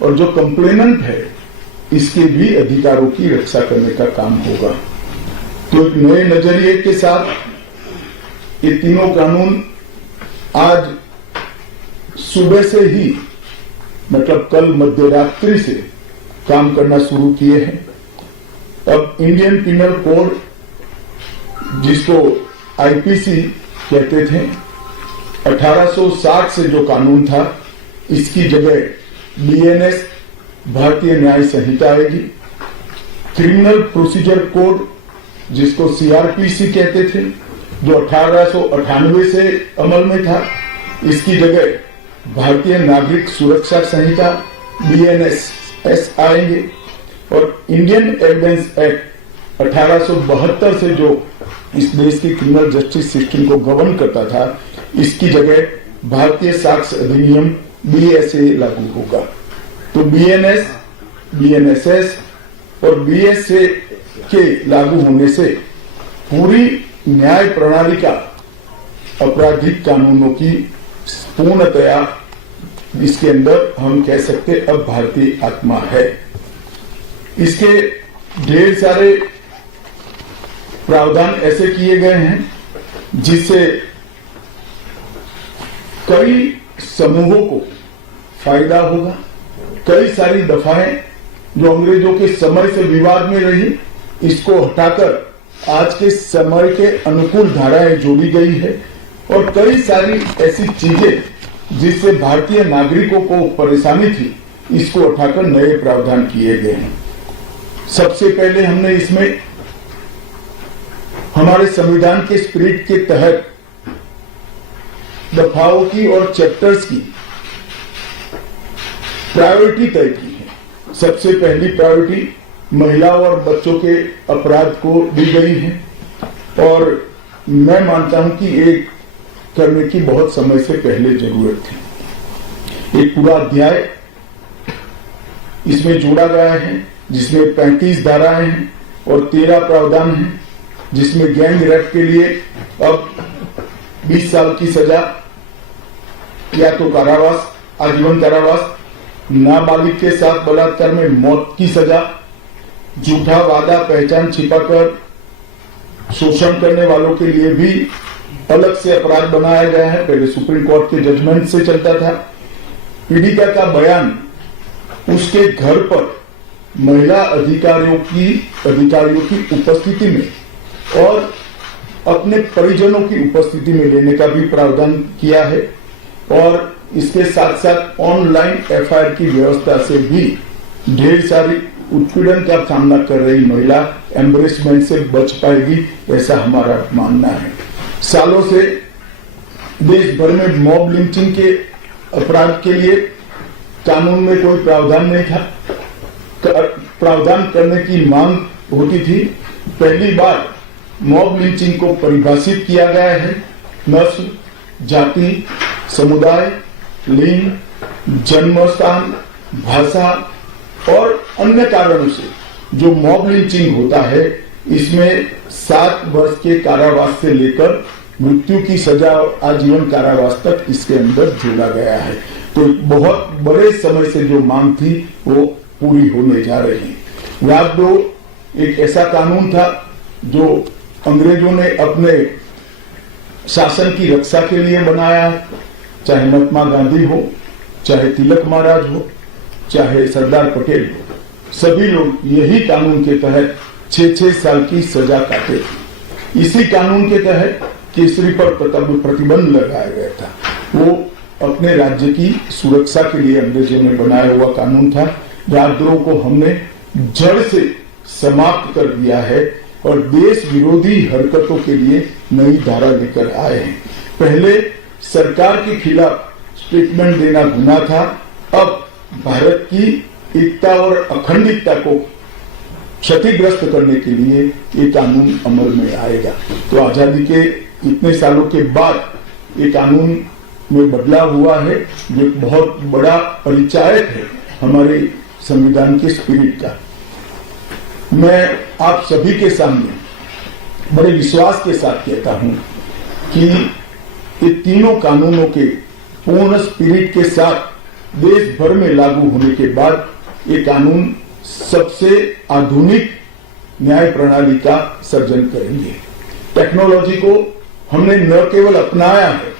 और जो कंप्लेनेंट है इसके भी अधिकारों की रक्षा करने का काम होगा। तो एक नए नजरिए के साथ ये तीनों कानून आज सुबह से ही मतलब कल मध्य रात्रि से काम करना शुरू किए हैं। अब इंडियन पिनल कोड, जिसको आईपीसी कहते थे, 1860 से जो कानून था इसकी जगह बीएनएस भारतीय न्याय संहिता आएगी। क्रिमिनल प्रोसीजर कोड, जिसको सीआरपीसी कहते थे, जो 1898 से अमल में था, इसकी जगह भारतीय नागरिक सुरक्षा संहिता बीएनएस आएंगे। और इंडियन एविडेंस एक्ट 1872 से जो इस देश की क्रिमिनल जस्टिस सिस्टम को गवर्न करता था, इसकी जगह भारतीय साक्ष्य अधिनियम बीएसए लागू होगा। तो बीएनएस, बीएनएसएस और बीएसए के लागू होने से पूरी न्याय प्रणाली का आपराधिक कानूनों की पूर्णतया इसके अंदर हम कह सकते अब भारतीय आत्मा है। इसके ढेर सारे प्रावधान ऐसे किए गए हैं जिससे कई समूहों को फायदा होगा। कई सारी दफाएं जो अंग्रेजों के समय से विवाद में रही, इसको हटाकर आज के समय के अनुकूल धाराएं जोड़ी गई है और कई सारी ऐसी चीजें जिससे भारतीय नागरिकों को परेशानी थी, इसको हटाकर नए प्रावधान किए गए हैं। सबसे पहले हमने इसमें हमारे संविधान के स्पिरिट के तहत दफाओं की और चैप्टर्स की प्रायोरिटी तय की है। सबसे पहली प्रायोरिटी महिलाओं और बच्चों के अपराध को दी गई है और मैं मानता हूं कि एक करने की बहुत समय से पहले जरूरत थी। एक पूरा अध्याय इसमें जोड़ा गया है जिसमें 35 धाराएं हैं और 13 प्रावधान हैं, जिसमें गैंग रेप के लिए अब 20 साल की सजा या तो कारावास, आजीवन कारावास, नाबालिग के साथ बलात्कार में मौत की सजा, झूठा वादा पहचान छिपाकर शोषण करने वालों के लिए भी अलग से अपराध बनाया गया है। पहले सुप्रीम कोर्ट के जजमेंट से चलता था। पीड़िता का बयान उसके घर पर महिला अधिकारियों की उपस्थिति में और अपने परिजनों की उपस्थिति में लेने का भी प्रावधान किया है और इसके साथ साथ ऑनलाइन एफआईआर की व्यवस्था से भी ढेर सारी उत्पीड़न का सामना कर रही महिला एम्ब्रेसमेंट से बच पाएगी, ऐसा हमारा मानना है। सालों से देश भर में मॉब लिंचिंग के अपराध के लिए कानून में कोई प्रावधान नहीं था। प्रावधान करने की मांग होती थी। पहली बार मॉब लिंचिंग को परिभाषित किया गया है। नस्ल, जाति, समुदाय, लिंग, जन्मस्थान, भाषा और अन्य कारणों से जो मॉब लिंचिंग होता है, इसमें 7 वर्ष के कारावास से लेकर मृत्यु की सजा और आजीवन कारावास तक इसके अंदर जोड़ा गया है। तो बहुत बड़े समय से जो मांग थी वो पूरी होने जा रही है। वाद एक ऐसा कानून था जो अंग्रेजों ने अपने शासन की रक्षा के लिए बनाया, चाहे महात्मा गांधी हो, चाहे तिलक महाराज हो, चाहे सरदार पटेल हो, सभी लोग यही कानून के तहत 6-6 साल की सजा काटे। इसी कानून के तहत केसरी पर प्रतिबंध लगाया गया था। वो अपने राज्य की सुरक्षा के लिए अंग्रेजों ने बनाया हुआ कानून था। राजद्रोह को हमने जड़ से समाप्त कर दिया है और देश विरोधी हरकतों के लिए नई धारा लेकर आए हैं। पहले सरकार के खिलाफ स्टेटमेंट देना गुनाह था, अब भारत की एकता और अखंडता को क्षतिग्रस्त करने के लिए ये कानून अमल में आएगा। तो आजादी के इतने सालों के बाद ये कानून में बदलाव हुआ है, जो एक बहुत बड़ा परिचायक है हमारे संविधान के स्पिरिट का। मैं आप सभी के सामने बड़े विश्वास के साथ कहता हूं कि ये तीनों कानूनों के पूर्ण स्पिरिट के साथ देश भर में लागू होने के बाद ये कानून सबसे आधुनिक न्याय प्रणाली का सर्जन करेंगे। टेक्नोलॉजी को हमने न केवल अपनाया है,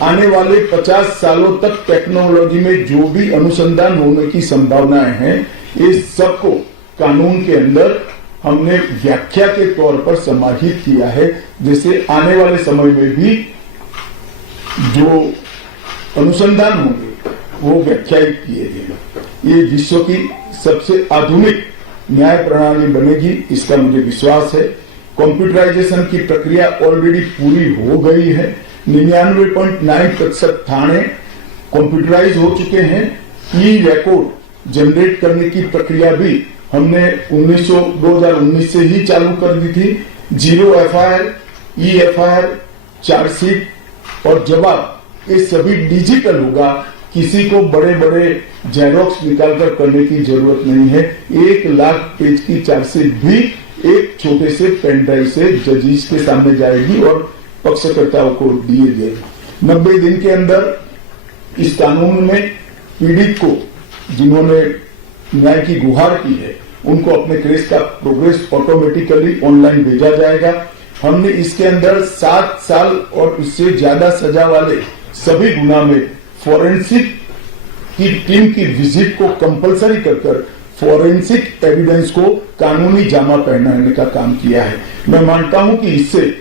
आने वाले 50 सालों तक टेक्नोलॉजी में जो भी अनुसंधान होने की संभावनाएं हैं, इस सबको कानून के अंदर हमने व्याख्या के तौर पर समाहित किया है, जैसे आने वाले समय में भी जो अनुसंधान होंगे वो व्याख्यायित किए गए। ये विश्व की सबसे आधुनिक न्याय प्रणाली बनेगी, इसका मुझे विश्वास है। कंप्यूटराइजेशन की प्रक्रिया ऑलरेडी पूरी हो गई है। 99.9% थाने कंप्यूटराइज हो चुके हैं। ई रिकॉर्ड जनरेट करने की प्रक्रिया भी हमने 2019 से ही चालू कर दी थी। 0 एफआईआर, ई एफआईआर, चार्जशीट और जवाब, ये सभी डिजिटल होगा। किसी को बड़े बड़े जेरोक्स निकालकर करने की जरूरत नहीं है। 1 लाख पेज की चार्जशीट भी एक छोटे से पेन ड्राइव से जजीज के सामने जाएगी और पक्षकर्ताओं को दिए गए। 90 दिन के अंदर इस कानून में पीड़ित को जिन्होंने न्याय की गुहार की है उनको अपने केस का प्रोग्रेस ऑटोमेटिकली ऑनलाइन भेजा जाएगा। हमने इसके अंदर 7 साल और उससे ज्यादा सजा वाले सभी गुना में फोरेंसिक की टीम की विजिट को कंपलसरी कर फोरेंसिक एविडेंस को कानूनी जामा पहनाने का काम किया है। मैं मानता हूं कि इससे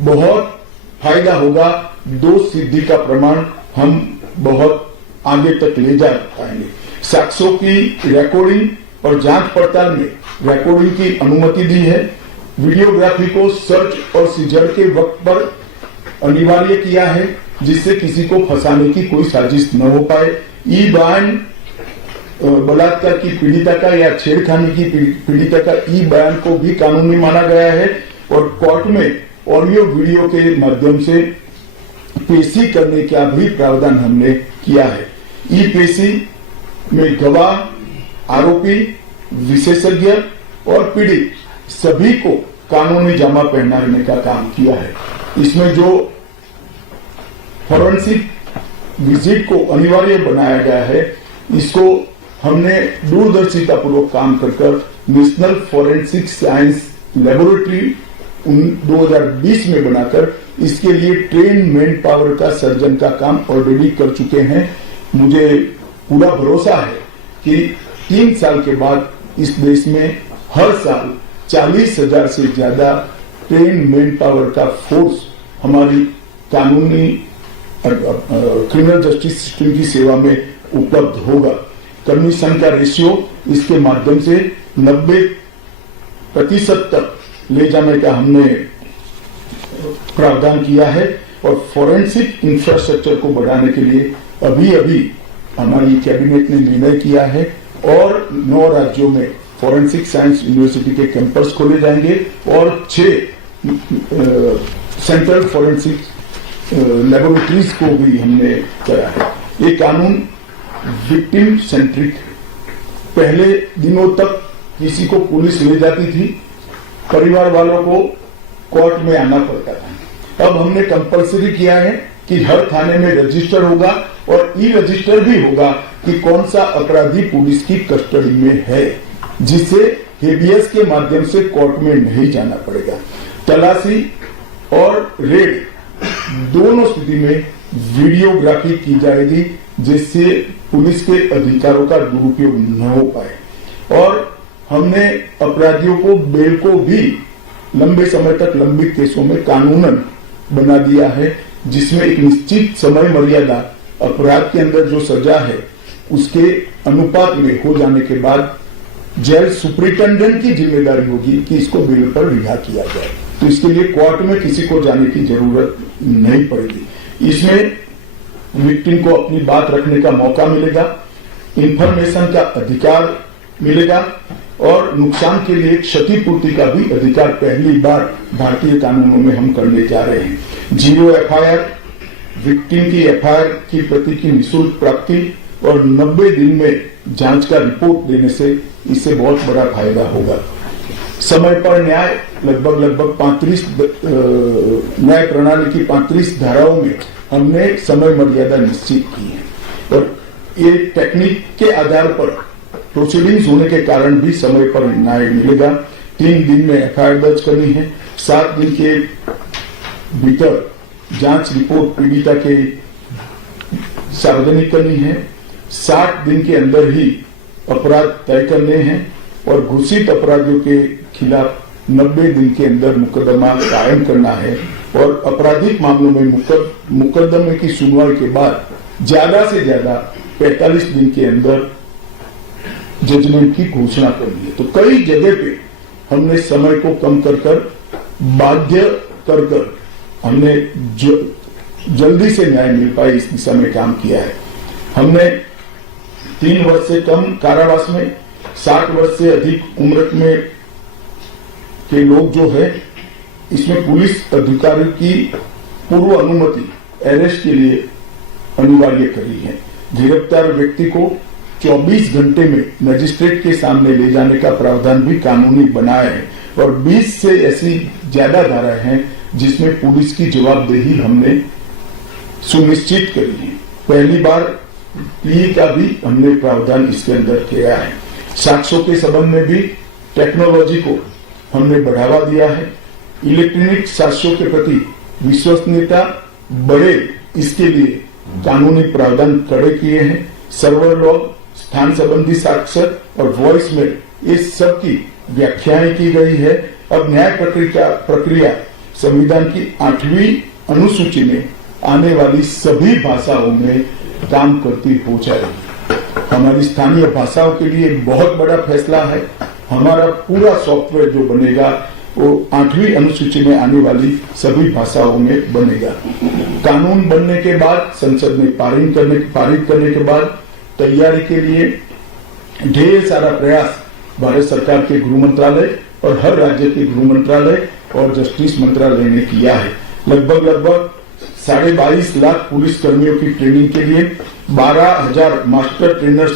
बहुत फायदा होगा। दोष सिद्धि का प्रमाण हम बहुत आगे तक ले जा पाएंगे। साक्ष्यों की रिकॉर्डिंग और जांच पड़ताल में रिकॉर्डिंग की अनुमति दी है। वीडियोग्राफी को सर्च और सीजर के वक्त पर अनिवार्य किया है जिससे किसी को फंसाने की कोई साजिश न हो पाए। ई बयान बलात्कार की पीड़िता का या छेड़खानी की पीड़िता का ई बयान को भी कानूनी माना गया है और कोर्ट में ऑडियो वीडियो के माध्यम से पेशी करने का भी प्रावधान हमने किया है। ई पेशी में गवाह, आरोपी, विशेषज्ञ और पीड़ित सभी को कानूनी जामा पहनाने का काम किया है। इसमें जो फोरेंसिक विजिट को अनिवार्य बनाया गया है इसको हमने दूरदर्शिता पूर्वक काम कर नेशनल फोरेंसिक साइंस लेबोरेटरी 2020 में बनाकर इसके लिए ट्रेन मैन पावर का सर्जन का काम ऑलरेडी कर चुके हैं। मुझे पूरा भरोसा है कि 3 साल के बाद इस देश में हर साल 40,000 से ज्यादा ट्रेन मैन पावर का फोर्स हमारी कानूनी क्रिमिनल जस्टिस सिस्टम की सेवा में उपलब्ध होगा। कमीशन का रेशियो इसके माध्यम से 90% तक ले जाने का हमने प्रावधान किया है और फोरेंसिक इंफ्रास्ट्रक्चर को बढ़ाने के लिए अभी हमारी कैबिनेट ने निर्णय किया है और 9 राज्यों में फोरेंसिक साइंस यूनिवर्सिटी के कैंपस खोले जाएंगे और 6 सेंट्रल फोरेंसिक लेबोरेटरीज को भी हमने करा है। ये कानून विक्टिम सेंट्रिक है। पहले दिनों तक किसी को पुलिस ले जाती थी, परिवार वालों को कोर्ट में आना पड़ता था। अब हमने कंपलसरी किया है कि हर थाने में रजिस्टर होगा और ई रजिस्टर भी होगा कि कौन सा अपराधी पुलिस की कस्टडी में है, जिससे हेबियस के माध्यम से कोर्ट में नहीं जाना पड़ेगा। तलाशी और रेड दोनों स्थिति में वीडियोग्राफी की जाएगी जिससे पुलिस के अधिकारों का दुरुपयोग न हो पाए और हमने अपराधियों को बेल को भी लंबे समय तक लंबित केसों में कानूनन बना दिया है जिसमें एक निश्चित समय मर्यादा अपराध के अंदर जो सजा है उसके अनुपात में हो जाने के बाद जेल सुपरिटेंडेंट की जिम्मेदारी होगी कि इसको बेल पर रिहा किया जाए। तो इसके लिए कोर्ट में किसी को जाने की जरूरत नहीं पड़ेगी। इसमें विक्टिम को अपनी बात रखने का मौका मिलेगा, इंफॉर्मेशन का अधिकार मिलेगा और नुकसान के लिए क्षतिपूर्ति का भी अधिकार पहली बार भारतीय कानूनों में हम करने जा रहे हैं। 0 एफआईआर, विक्टिम की एफआईआर की प्रति की निःशुल्क प्राप्ति और 90 दिन में जांच का रिपोर्ट देने से इससे बहुत बड़ा फायदा होगा। समय पर न्याय लगभग 35 न्याय प्रणाली की 35 धाराओं में हमने समय मर्यादा निश्चित की है और ये टेक्निक के आधार पर प्रोसीडिंग्स होने के कारण भी समय पर न्याय मिलेगा। 3 दिन में एफआईआर दर्ज करनी है, 7 दिन के भीतर जांच रिपोर्ट पीड़िता के सार्वजनिक करनी है, 60 दिन के अंदर ही अपराध तय करने हैं और घोषित अपराधियों के खिलाफ 90 दिन के अंदर मुकदमा कायम करना है और आपराधिक मामलों में मुकदमे की सुनवाई के बाद ज्यादा से ज्यादा 45 दिन के अंदर जजमेंट की घोषणा करनी है। तो कई जगह पे हमने समय को कम कर बाध्य कर हमने जल्दी से न्याय मिल पाए इस दिशा में काम किया है। हमने 3 वर्ष से कम कारावास में 60 वर्ष से अधिक उम्र में के लोग जो है इसमें पुलिस अधिकारी की पूर्व अनुमति अरेस्ट के लिए अनिवार्य करी है। गिरफ्तार व्यक्ति को 24 घंटे में मजिस्ट्रेट के सामने ले जाने का प्रावधान भी कानूनी बनाया है और 20 से ऐसी ज्यादा धाराएं हैं जिसमें पुलिस की जवाबदेही हमने सुनिश्चित करी है। पहली बार पी का भी हमने प्रावधान इसके अंदर किया है। साक्ष्यों के संबंध में भी टेक्नोलॉजी को हमने बढ़ावा दिया है। इलेक्ट्रॉनिक साक्ष्यों के प्रति विश्वसनीयता बढ़े, इसके लिए कानूनी प्रावधान कड़े किए हैं। सर्वर लॉग, स्थान संबंधी साक्ष्य और वॉइस मेल, इस सब की व्याख्याएं की गई है। अब न्याय प्रक्रिया संविधान की 8वीं अनुसूची में आने वाली सभी भाषाओं में काम करती हो जाएगी। हमारी स्थानीय भाषाओं के लिए बहुत बड़ा फैसला है। हमारा पूरा सॉफ्टवेयर जो बनेगा वो 8वीं अनुसूची में आने वाली सभी भाषाओं में बनेगा। कानून बनने के बाद, संसद में पारित करने के बाद तैयारी के लिए ढेर सारा प्रयास भारत सरकार के गृह मंत्रालय और हर राज्य के गृह मंत्रालय और जस्टिस मंत्रालय ने किया है। लगभग 22.5 लाख पुलिस कर्मियों की ट्रेनिंग के लिए 12,000 मास्टर ट्रेनर्स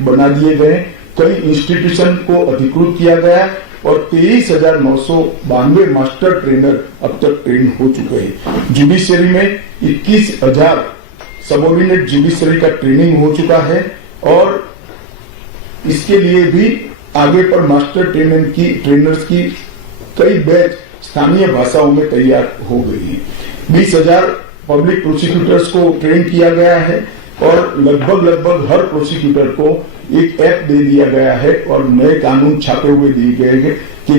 बना दिए गए। कई इंस्टीट्यूशन को अधिकृत किया गया और 23,992 मास्टर ट्रेनर अब तक ट्रेन हो चुके हैं। जुडिशरी में 21,000 सबऑर्डिनेट जुडिशरी का ट्रेनिंग हो चुका है और इसके लिए भी आगे पर मास्टर ट्रेनर्स की कई बैच स्थानीय भाषाओं में तैयार हो गई है। 20,000 पब्लिक प्रोसिक्यूटर्स को ट्रेन किया गया है और लगभग हर प्रोसिक्यूटर को एक ऐप दे दिया गया है और नए कानून छापे हुए दिए गए हैं कि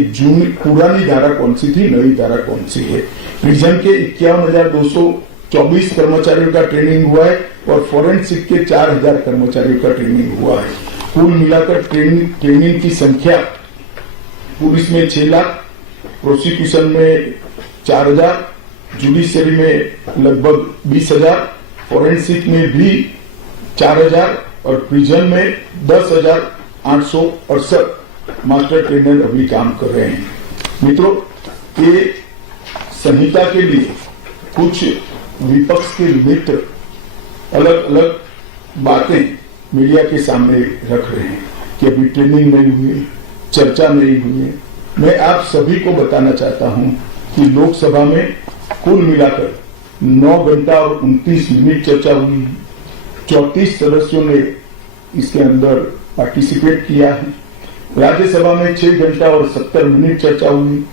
पुरानी धारा कौन सी थी, नई धारा कौन सी है। प्रिजन के 51,224 कर्मचारियों का ट्रेनिंग हुआ है और फॉरेंसिक के 4,000 कर्मचारियों का ट्रेनिंग हुआ है। कुल मिलाकर ट्रेनिंग की संख्या पुलिस में 6 लाख, प्रोसिक्यूशन में 4,000, जुडिशरी में लगभग 20,000, फॉरेंसिक में भी 4,000 और प्रिजन में 10,868 मास्टर ट्रेनर अभी काम कर रहे हैं। मित्रों, ये संहिता के लिए कुछ विपक्ष के मित्र अलग अलग बातें मीडिया के सामने रख रहे हैं कि अभी ट्रेनिंग नहीं हुई, चर्चा नहीं हुई। मैं आप सभी को बताना चाहता हूं कि लोकसभा में कुल मिलाकर 9 घंटा और 29 मिनट चर्चा हुई। 34 सदस्यों ने इसके अंदर पार्टिसिपेट किया है। राज्यसभा में 6 घंटा और 70 मिनट चर्चा हुई।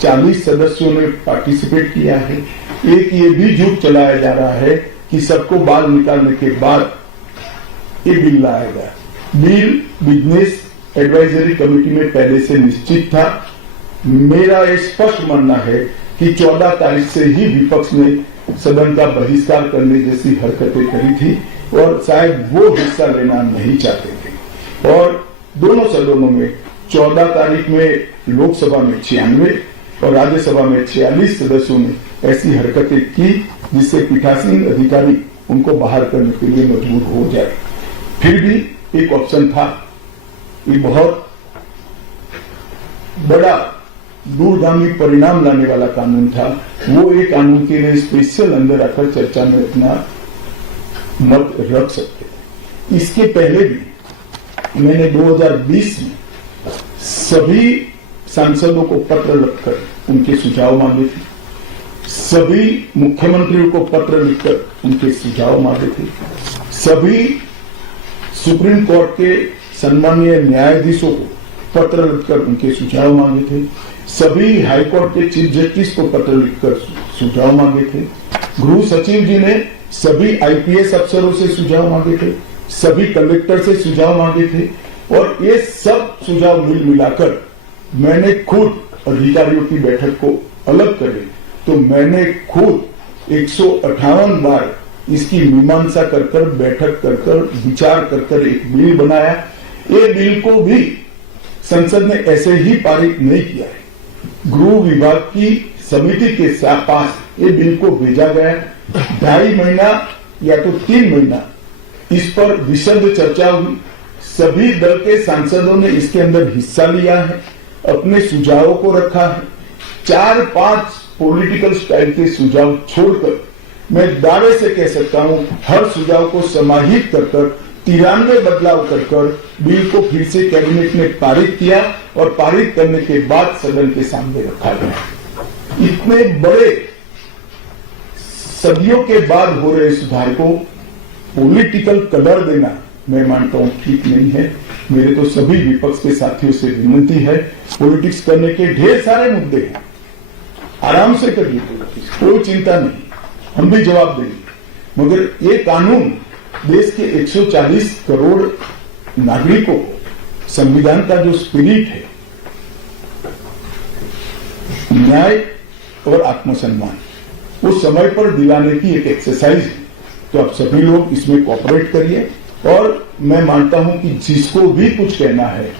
40 सदस्यों ने पार्टिसिपेट किया है। एक ये भी झूठ चलाया जा रहा है कि सबको बाल निकालने के बाद ये बिल लाएगा। बिल बिजनेस एडवाइजरी कमेटी में पहले से निश्चित था। मेरा स्पष्ट मानना है कि 14 तारीख से ही विपक्ष ने सदन का बहिष्कार करने जैसी हरकतें करी थी और शायद वो हिस्सा लेना नहीं चाहते थे। और दोनों सदनों में 14 तारीख में लोकसभा में 96 और राज्यसभा में 46 सदस्यों ने ऐसी हरकतें की जिससे पीठासीन अधिकारी उनको बाहर करने के लिए मजबूर हो जाए। फिर भी एक ऑप्शन था। ये बहुत बड़ा दूरगामी परिणाम लाने वाला कानून था। वो एक कानून के लिए स्पेशल अंदर आकर चर्चा में अपना मत रख सकते थे। इसके पहले भी मैंने 2020 में सभी सांसदों को पत्र लिखकर उनके सुझाव मांगे थे। सभी मुख्यमंत्रियों को पत्र लिखकर उनके सुझाव मांगे थे। सभी सुप्रीम कोर्ट के सम्मानीय न्यायाधीशों को पत्र लिखकर उनके सुझाव मांगे थे। सभी हाईकोर्ट के चीफ जस्टिस को पत्र लिखकर सुझाव मांगे थे। गृह सचिव जी ने सभी आईपीएस अफसरों से सुझाव मांगे थे। सभी कलेक्टर से सुझाव मांगे थे और ये सब सुझाव मिलाकर मैंने खुद अधिकारियों की बैठक को अलग करे तो मैंने खुद 158 बार इसकी मीमांसा कर बैठक कर विचार कर एक बिल बनाया। ये बिल को भी संसद ने ऐसे ही पारित नहीं किया है। गृह विभाग की समिति के पास ये बिल को भेजा गया। 2.5 महीना या तो 3 महीना इस पर विशद चर्चा हुई। सभी दल के सांसदों ने इसके अंदर हिस्सा लिया है, अपने सुझावों को रखा है। 4-5 पॉलिटिकल स्टाइल के सुझाव छोड़कर मैं दावे से कह सकता हूं हर सुझाव को समाहित कर 93 बदलाव कर बिल को फिर से कैबिनेट ने पारित किया और पारित करने के बाद सदन के सामने रखा गया। इतने बड़े सदियों के बाद हो रहे सुधार को पॉलिटिकल कलर देना मैं मानता हूं ठीक नहीं है। मेरे तो सभी विपक्ष के साथियों से विनती है, पॉलिटिक्स करने के ढेर सारे मुद्दे हैं, आराम से करिए पॉलिटिक्स, कोई चिंता नहीं, हम भी जवाब देंगे। मगर ये कानून देश के 140 करोड़ नागरिकों को संविधान का जो स्पिरिट है, न्याय और आत्मसम्मान, वो समय पर दिलाने की एक एक्सरसाइज है। तो आप सभी लोग इसमें कोऑपरेट करिए। और मैं मानता हूं कि जिसको भी कुछ कहना है,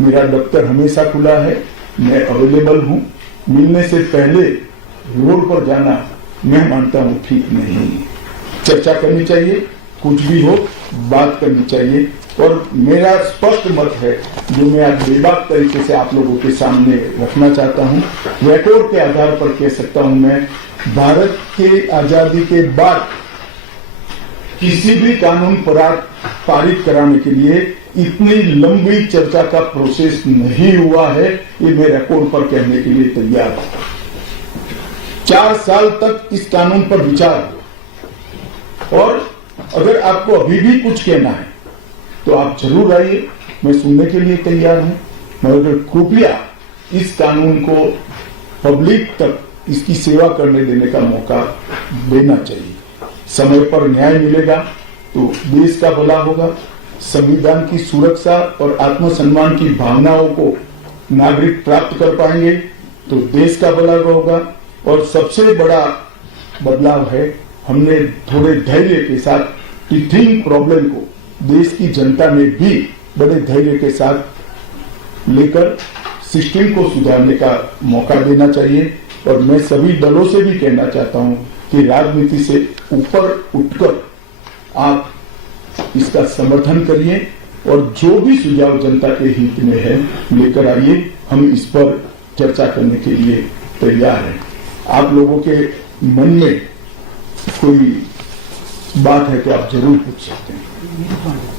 मेरा दफ्तर हमेशा खुला है, मैं अवेलेबल हूं। मिलने से पहले रोड पर जाना मैं मानता हूं ठीक नहीं। चर्चा करनी चाहिए, कुछ भी हो बात करनी चाहिए। और मेरा स्पष्ट मत है जो मैं आज बेबाक तरीके से आप लोगों के सामने रखना चाहता हूं, रिकॉर्ड के आधार पर कह सकता हूं, मैं भारत के आजादी के बाद किसी भी कानून पारित कराने के लिए इतनी लंबी चर्चा का प्रोसेस नहीं हुआ है, ये मैं रिकॉर्ड पर कहने के लिए तैयार हूं। 4 साल तक इस कानून पर विचार हो, और अगर आपको अभी भी कुछ कहना है तो आप जरूर आइए, मैं सुनने के लिए तैयार हूं। मगर कृपया इस कानून को पब्लिक तक इसकी सेवा करने देने का मौका देना चाहिए। समय पर न्याय मिलेगा तो देश का भला होगा, संविधान की सुरक्षा और आत्मसम्मान की भावनाओं को नागरिक प्राप्त कर पाएंगे तो देश का भला होगा। और सबसे बड़ा बदलाव है, हमने थोड़े धैर्य के साथ टीथिंग प्रॉब्लम को देश की जनता ने भी बड़े धैर्य के साथ लेकर सिस्टम को सुधारने का मौका देना चाहिए। और मैं सभी दलों से भी कहना चाहता हूं कि राजनीति से ऊपर उठकर आप इसका समर्थन करिए और जो भी सुझाव जनता के हित में है लेकर आइए। हम इस पर चर्चा करने के लिए तैयार हैं। आप लोगों के मन में कोई बात है तो आप जरूर पूछ सकते हैं।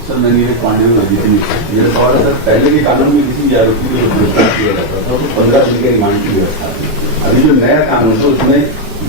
सर, मैं नीरज पांडे हूँ। मेरा सवाल है, सर, पहले के कानून में किसी भी आरोपी को गिरफ्तार किया जाता था तो 15 दिन के रिमांड की व्यवस्था थी। अभी जो नया कानून है उसमें